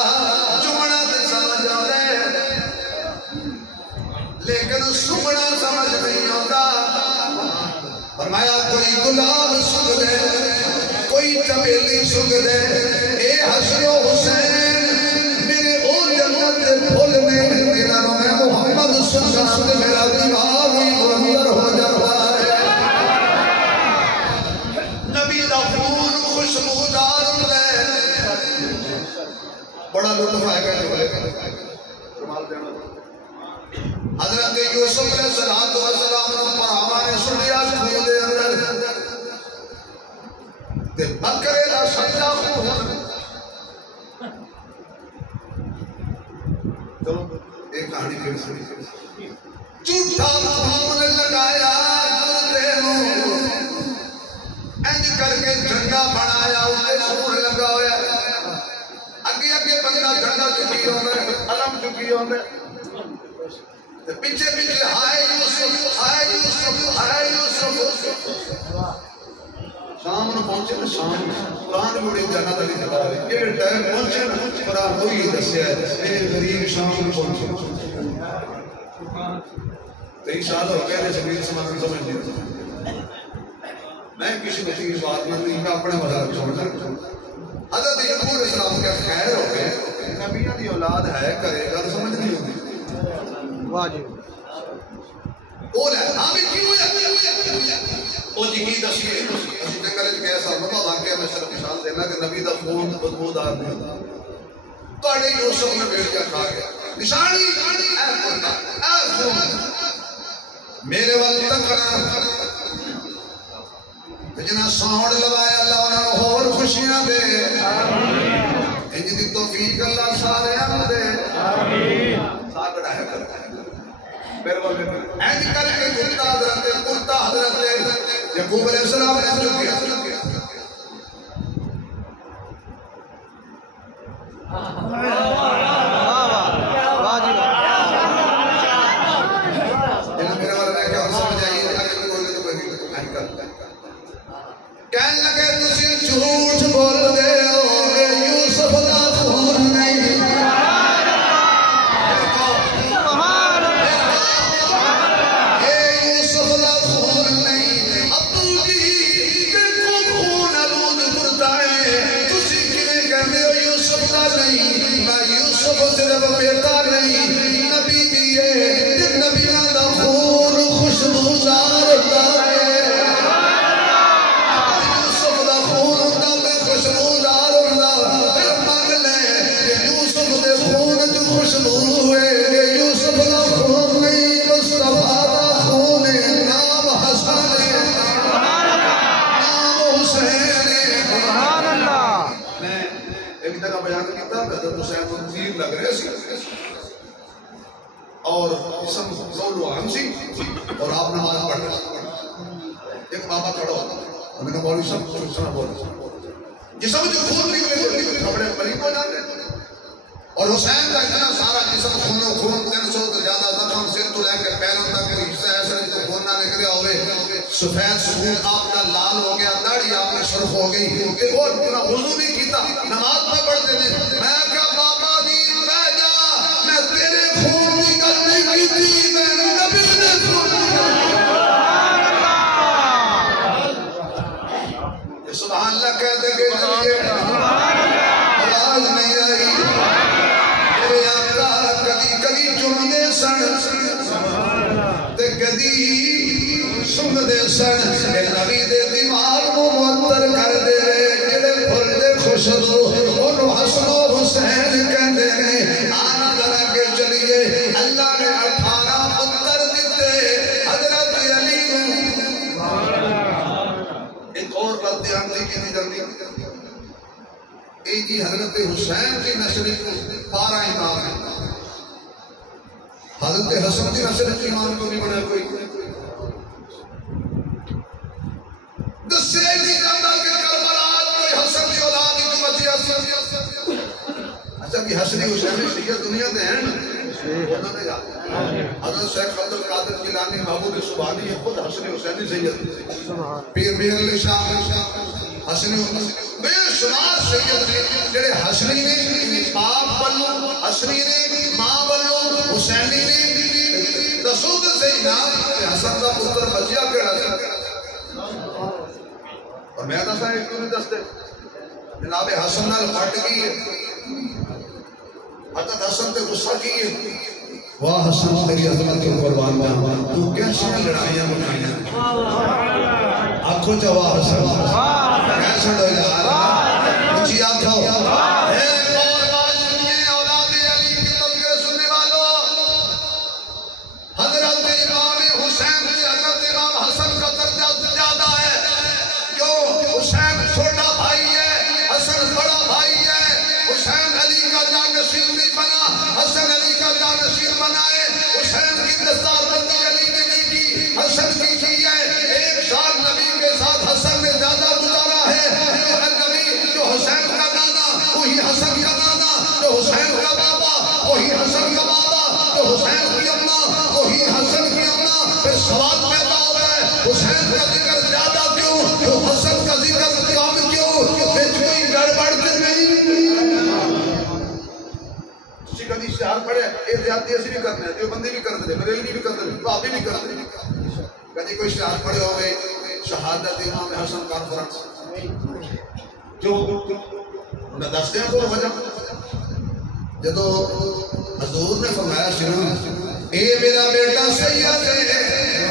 چمڑا تے سمجھ آ رہے لیکن سنگنا سمجھ نہیں آتا فرمایا کوئی گلاب سنگ دے کوئی چمیلی سنگ دے اے حسن و حسین میرے او جنت دے پھول نے جنہوں میں محمد صلی اللہ علیہ وسلم میرا دماغ ہی منظر ہو جاتا ہے نبی دا خون خوشبودار ہوتا ہے بڑا لطف آئے گا حضرت یوسف علیہ السلام نے پراما نے سنیا خون دے اندر تے بکرے دا سچا خون چلو ایک کہانی پھر سنی جھوٹا خون لگایا دے انج کر کے جھنڈا بنایا اسے خون لگا ہوا اگے اگے بندہ جھنڈا چکی ہوندا ہے علم چکی ہوندا ہے پیچھے پیچھے ہائے یوسف ہائے یوسف ہائے یوسف شام نو پہنچے نا شام قرآن بڑی جنت علی بتا رہے یہ ٹائم پہنچے نا قرآن وہی دسیا ہے اے غریب شام نو پہنچے 23 سال ہو گئے شبیر سمان سمجھ نہیں میں کسی بچی کی بات نہیں میں اپنے مزار چھوڑ کر حضرت یعقوب علیہ السلام کا خیر ہو گئے نبیوں کی اولاد ہے کرے گا تو سمجھ نہیں ہوتی واجب اولا ہمیں کیوں ہویا او جی کی دسیے اسی جنگل وچ گیا صاحب بابا واقعہ میں صرف مثال دینا کہ نبی دا خون بدبودار نہیں تواڈے یوسف نے بیٹھ کے کھا گیا نشانی اے خدا اے خون میرے ول تکنا جنا سوڑ لوایا اللہ انہاں نوں ہور خوشیاں دے آمین انج دی توفیق اللہ سارے نوں دے آمین ساکڑا ہے کرتا ہے اینج کر کے کرتا حضرت یعقوب علیہ السلام نے جو کیا میرے والا میں کیا سمجھ آئیے کہنے لگے تسی جھوٹ بول دے ہو یوسف دا خون نہیں بیٹا نہیں نبی بھی ہے نبیوں دا خون خوشبودار ہوتا ہے یوسف دا خون ہوتا ہے خوشبودار ہوتا پھر مانگ لے یوسف دے خون جو خوشبو ہے یوسف دا خون نہیں مصطفیٰ دا خون ہے نام حسن ہے نام حسین ہے سبحان اللہ میں ایک جگہ بیان کیتا حضرت حسین کو تیر لگ رہے سی اور اسم قول و حمزی اور آپ نماز پڑھ رہے ایک بابا کھڑا ہوتا اور میں نے مولوی صاحب کو سنا بول جسم جو خون نکلے کپڑے مریض ہو جاتے اور حسین کا اتنا سارا جسم خون 300 سے زیادہ زخم سر تو لے کے پیروں تک حصہ ایسا جو خون نہ نکلے ہوئے سفید سفید آپ کا لال ہو گیا داڑھی آپ میں شرف ہو گئی کہ وہ وضو نہیں کیتا نماز نہ پڑھتے تھے میں کہا بابا جی بہ جا میں تیرے خون کی گل نہیں کی میں نبی نے سبحان اللہ کہتے کہ چلیے آواز نہیں آئی میرے آقا کدی کدی چومدے سن تے کدی سنگدے سن اے نبی دے دماغ کو معطر کر دے جڑے پھل دے خوشبو اونوں حسن و حسین کہندے نے آنا ذرا کے چلیے اللہ نے 18 پتر دتے حضرت علی نوں ایک اور بات دھیان دی کی جلدی اے جی حضرت حسین کی نسل کو 12 امام ہیں حضرت حسن کی نسل کے امام کو نہیں بنا کوئی دسے نہیں جاتا کہ کربلا کوئی حسن کی اولاد کی بچی اچھا بھی حسنی حسین شیعہ دنیا تے ہیں حضرت شیخ عبد القادر جیلانی محمود سبحانی خود حسن حسینی سید پیر میر علی شاہ حسنی بے شمار سید نے جڑے حسنی نے باپ بنو حسنی نے ماں بنو حسینی نے رسول سیدنا حسن کا پتر بچیا کیڑا سی اور میں دسا ایک کیوں نہیں دستے جناب حسن نال پھٹ گئی ہے حضرت حسن تے غصہ کی ہے واہ حسن تیری عظمت کے قربان جاواں تو کیسے لڑائیاں بنائیاں آنکھوں چا واہ حسن کیسے ہو یار مجھے آنکھوں اے قربان سنیے اولاد علی کے تذکرے سننے والوں حضرت امام حسین سے حضرت امام حسن کا درجہ زیادہ ہے کیوں حسین چھوٹا بھائی ہے حسن بڑا بھائی ہے حسین علی کا جانشین نہیں بنا حسن علی کا جانشین بنائے حسین کی دستار بندی علی نے نہیں کی حسن کی ہے ایک سال نبی کے ساتھ حسن نے زیادہ گزارا ہے نبی جو حسین کا نانا وہی حسن کا نانا جو حسین کا بابا وہی حسن کا بابا جو حسین کی اماں وہی حسن کی اماں پھر سوال پیدا ہوتا ہے حسین کا ذکر زیادہ کیوں جو حسن کا ذکر کم کیوں بچ کوئی گڑبڑ تو نہیں کدی اشتہار پڑے یہ زیادتی اسی بھی کرتے ہیں جو بندے بھی کرتے ہیں بریلوی بھی کرتے ہیں بھابی بھی کرتے ہیں کدی کوئی اشتہار پڑے ہوئے شہادت امام حسن کانفرنس جو انہیں دستے ہیں تو وجہ جدو حضور نے فرمایا سنو اے میرا بیٹا سید ہے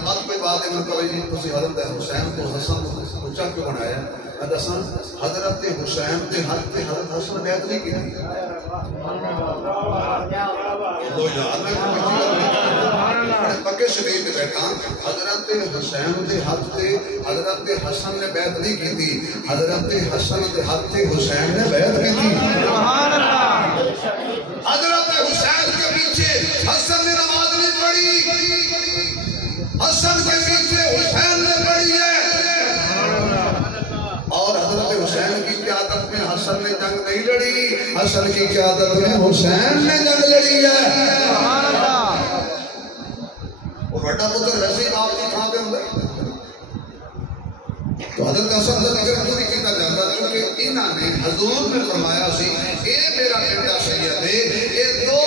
مت کوئی بات ہے مطلب جی تسی حضرت حسین کو حسن کو اونچا کیوں بنایا حضرت حسین کے حق پہ حضرت حسن بیعت نہیں کی دو یاد میں پکے شریف میں بیٹھا حضرت حسین کے حق پہ حضرت حسن نے بیعت نہیں کی تھی حضرت حسن کے حق پہ حسین نے بیعت کی تھی حضرت حسین کے پیچھے حسن نے نماز نہیں پڑھی حسن کے پیچھے حسین نے پڑھی ہے اور حضرت حسین کی قیادت میں حسن نے جنگ نہیں لڑی حسن کی قیادت میں حسین نے جنگ لڑی ہے اور بڑا پتر ویسے ہی باپ کی کھاتے ہوں تو حضرت حسن کا ذکر کیوں نہیں کیتا جاتا کیونکہ انہوں نے حضور نے فرمایا سی اے میرا بیٹا سید ہے یہ دو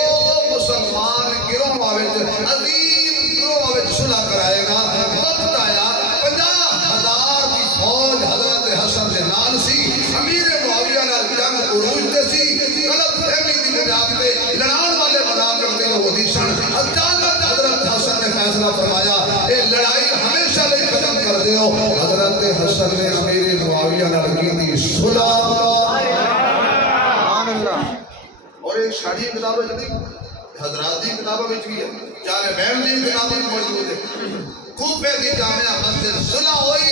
مسلمان گروہ عظیم گروہ صلح کرائے گا وقت آیا 50,000 کی فوج حضرت حسن سے نال سی امیر معاویہ نال جنگ عروج تے سی غلط فہمی دی بنیاد تے لڑان والے بنا کرتے وہ دی سن اچانک حضرت حسن نے فیصلہ فرمایا اے لڑائی ہمیشہ لئی ختم کر دیو حضرت حسن نے امیر معاویہ نال کی دی صلح سبحان اللہ اور ایک شاڑی کتاب ہے حضرات دی کتابوں وچ بھی ہے چارے بہن دی کتابوں میں موجود ہے کوفے دی جامعہ مسجد صلح ہوئی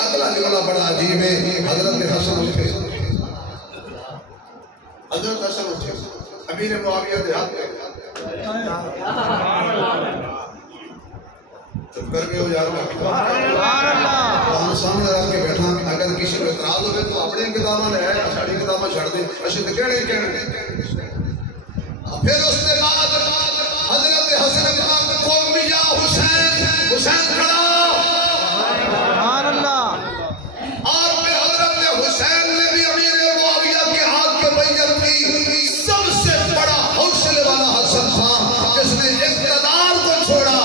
اگلا جملہ بڑا عجیب ہے حضرت حسن اٹھے حضرت حسن اٹھے امیر معاویہ دے ہاتھ چپ کر کے ہو یار سبحان اللہ سامنے رکھ کے بیٹھا اگر کسی کو اعتراض ہوئے تو اپنی کتاباں لے آئے ساڑی کتاباں چھڑ دے اچھے تو کہنے پھر اس کے بعد حضرت حسن کو میاں حسین حسین کھڑا سبحان اللہ اور پھر حضرت حسین نے بھی امیر معاویہ کے ہاتھ پہ بیعت کی سب سے بڑا حوصلے والا حسن تھا جس نے اقتدار کو چھوڑا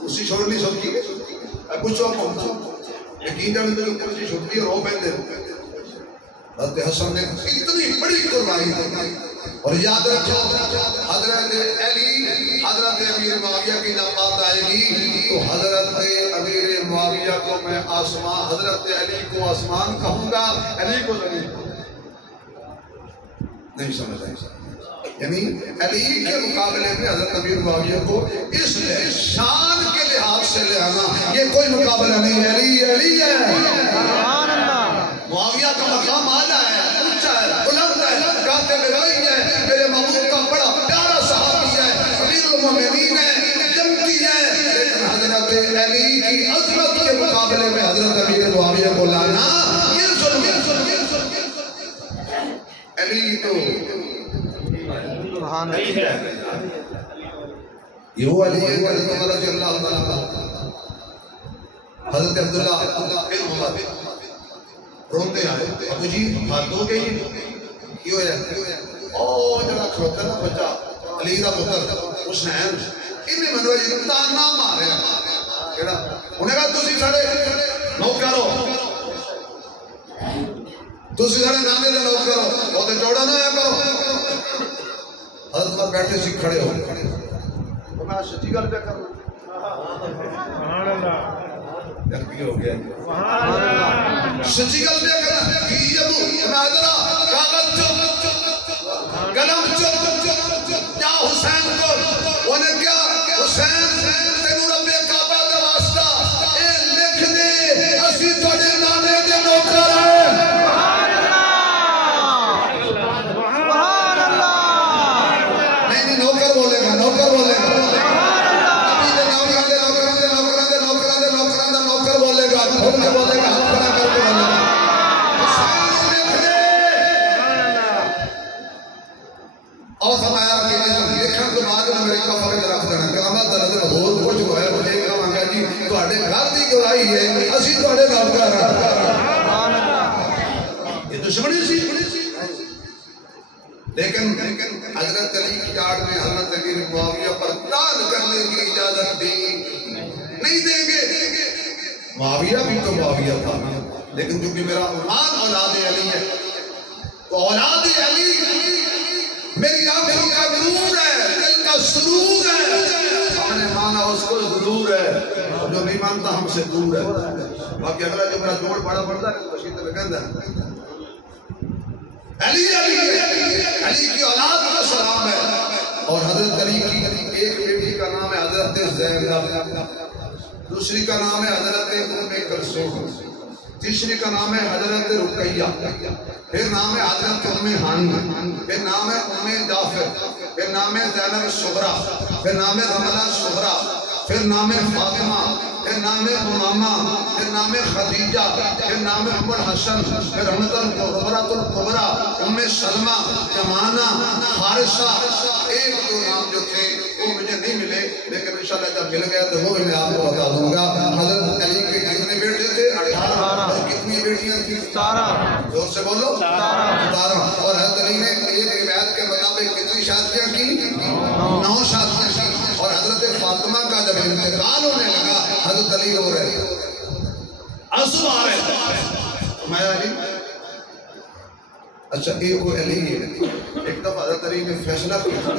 اسی چھوڑ نہیں سکتی پوچھو یقین جانے تو جو کرسی چھوڑتی ہے رو پہن دے حضرت حسن نے اتنی بڑی قربانی دی اور یاد رکھو حضرت علی حضرت امیر معاویہ کی جب بات آئے گی تو حضرت امیر معاویہ کو میں آسمان حضرت علی کو آسمان کہوں گا علی کو زمین نہیں سمجھ آئی یعنی علی کے مقابلے میں حضرت امیر معاویہ کو اس شان کے لحاظ سے لے آنا یہ کوئی مقابلہ نہیں علی علی ہے سبحان اللہ معاویہ کا مقام اعلیٰ ہے اونچا ہے بلند ہے کاتب وحی ہے میرے محبوب کا بڑا پیارا صحابی ہے امیر المومنین ہے جنتی ہے لیکن حضرت علی کی عظمت کے مقابلے میں حضرت امیر معاویہ کو لانا یہ ظلم علی تو سبحان یہ وہ علی ہے حضرت عمر رضی اللہ تعالیٰ حضرت عبداللہ بن عمر روتے آئے ابو جی ہاتھوں کے ہی کیوں ہے او جڑا کھڑوتا نا بچہ علی دا پتر حسین انہیں منو جی تانا مارے جڑا انہیں کہا تسی ساڑے نوکر ہو تسی ساڑے نانے دے نوکر ہو وہ تے جوڑا نہ آیا کرو حضرت پر بیٹھے سی کھڑے ہو تو میں سچی گل پہ کرنا سبحان اللہ یقین ہو گیا سچی گل پہ کرنا کی ابو میں ذرا کاغذ چو قلم چو کیا حسین کو انہیں کیا حسین تینوں رب کعبہ دا واسطہ اے لکھ دے اسی تھوڑے نانے دے نوکر ہیں سبحان اللہ نہیں نہیں نوکر بولے گا نوکر بولے گا ابھی دے نوکر دے نوکر دے نوکر دے نوکر دے نوکر دے نوکر بولے گا کھول کے بولے گا ہاتھ کھڑا کر کے بولے گا حسین لکھ دے اور فرمایا کہ دیکھن تو بعد میں امریکہ فقط رکھ دینا قیامت دا دن بہت کچھ ہویا مجھے کہاں گا جی تواڈے گھر دی گواہی ہے اسی تواڈے نوکر سبحان اللہ یہ دشمنی سی لیکن حضرت علی کی آڑ میں حضرت امیر معاویہ پر قتال کرنے کی اجازت دی نہیں دیں گے معاویہ بھی تو معاویہ تھا لیکن چونکہ میرا ایمان اولاد علی ہے تو اولاد علی میری آنکھوں کا نور ہے دل کا سرور ہے ہم نے مانا اس کو ضرور ہے جو نہیں مانتا ہم سے دور ہے باقی اگلا جو میرا جوڑ بڑا پڑتا ہے مشید میں کہندہ ہے علی علی کی اولاد کا سلام ہے اور حضرت علی کی ایک بیٹی کا نام ہے حضرت زینب دوسری کا نام ہے حضرت ام کلثوم تیسری کا نام ہے حضرت رقیہ پھر نام ہے حضرت ام ہند پھر نام ہے ام جعفر پھر نام ہے زینب الصغریٰ پھر نام ہے رملہ الصغریٰ پھر نام ہے فاطمہ پھر نام ہے امامہ پھر نام ہے خدیجہ پھر نام ہے ام الحسن پھر رحمت القبرۃ الکبریٰ ام سلمہ جمانہ حارثہ ایک دو نام جو تھے وہ مجھے نہیں ملے لیکن انشاءاللہ جب مل گیا تو وہ بھی میں آپ کو بتا دوں گا حضرت علی کے کتنے بیٹے تھے 18 اور کتنی بیٹیاں تھیں 17 زور سے بولو 17 اور حضرت علی نے ایک روایت کے مطابق کتنی شادیاں کی 9 شادیاں کی اور حضرت فاطمہ کا جب انتقال ہونے لگا حضرت علی رو رہے آنسو آ رہے میں علی اچھا ایک وہ علی ہے ایک دفعہ حضرت علی نے فیصلہ کیا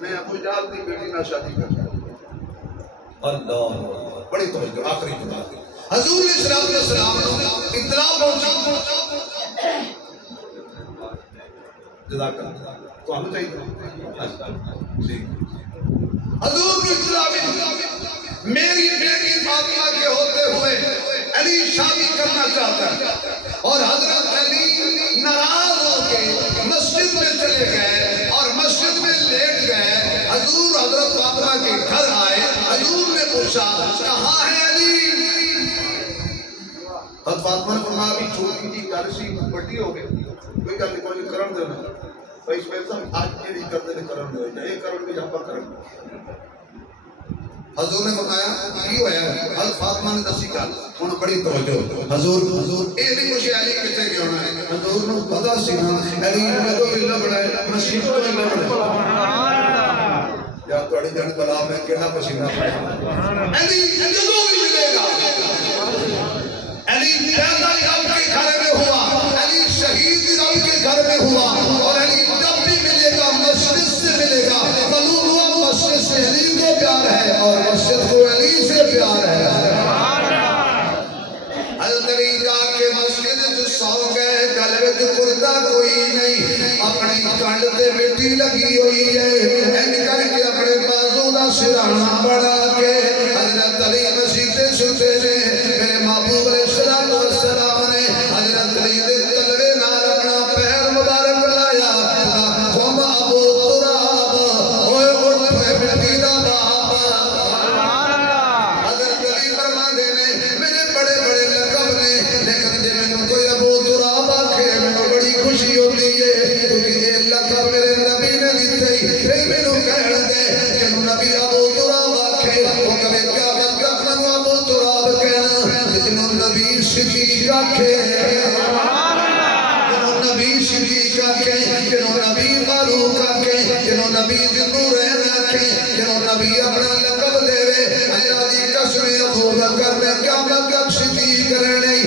میں ابو جہل کی بیٹی نہ شادی کرتا اللہ بڑی توجہ آخری بات حضور علیہ السلام اطلاع پہنچی جزاک اللہ تو ہمیں چاہیے جی حضور کی اطلاع میری بیٹی فاطمہ کے ہوتے ہوئے علی شادی کرنا چاہتا ہے اور حضرت علی ناراض ہو کے مسجد میں چلے گئے اور مسجد میں لیٹ گئے حضور حضرت فاطمہ کے گھر آئے حضور نے پوچھا کہاں ہے علی حضرت فاطمہ نے فرمایا ابھی چھوٹی تھی گل سی بڑی ہو گئی کوئی گل کوئی کرن دے نا بھائی اس میں سب آج کے لیے کرتے تھے کرن دے یہ کرن کے یہاں پر کرن حضور نے بتایا کی ہوا ہے حضرت فاطمہ نے دسی گل انہوں بڑی توجہ حضور اے نہیں کچھ علی کتے کے ہونا ہے حضور نے پتا سی علی میں تو بھی لبڑا ہے مسجد تو بھی لبڑا ہے یا توڑی جن بلا میں کہنا پسینہ پڑے علی جدو بھی ملے گا علی پیدا رب کے گھر میں ہوا علی شہید رب کے گھر میں ہوا اور علی جب بھی ملے گا مسجد سے ملے گا معلوم ہوا مسجد سے علی کو پیار ہے اور مسجد کو علی سے پیار ہے حضرت علی جا کے مسجد جو سو گئے گل وچ کرتا کوئی نہیں اپنی کنڈ تے مٹی لگی ہوئی ہے این کر کے اپنے بازو دا سرہانا بڑھا کے حضرت علی مسجد تے ستے نے میرے محبوب علیہ السلام نے حضرت علی دے تلوے نال اپنا پیر مبارک لایا قوم ابو تراب اوے اٹھ مٹی دا باب حضرت علی فرماندے نے میرے بڑے بڑے لقب نے لیکن جے مینوں کوئی ابو تراب آکھے مینوں بڑی خوشی ہوتی ہے کیونکہ رکھے جنہوں نبی صدیق رکھے جنہوں نبی فاروق رکھے جنہوں نبی ذنورین رکھے جنہوں نبی اپنا لقب دے وے اللہ دی قسم ابو بکر نے قیامت تک صدیق رہنے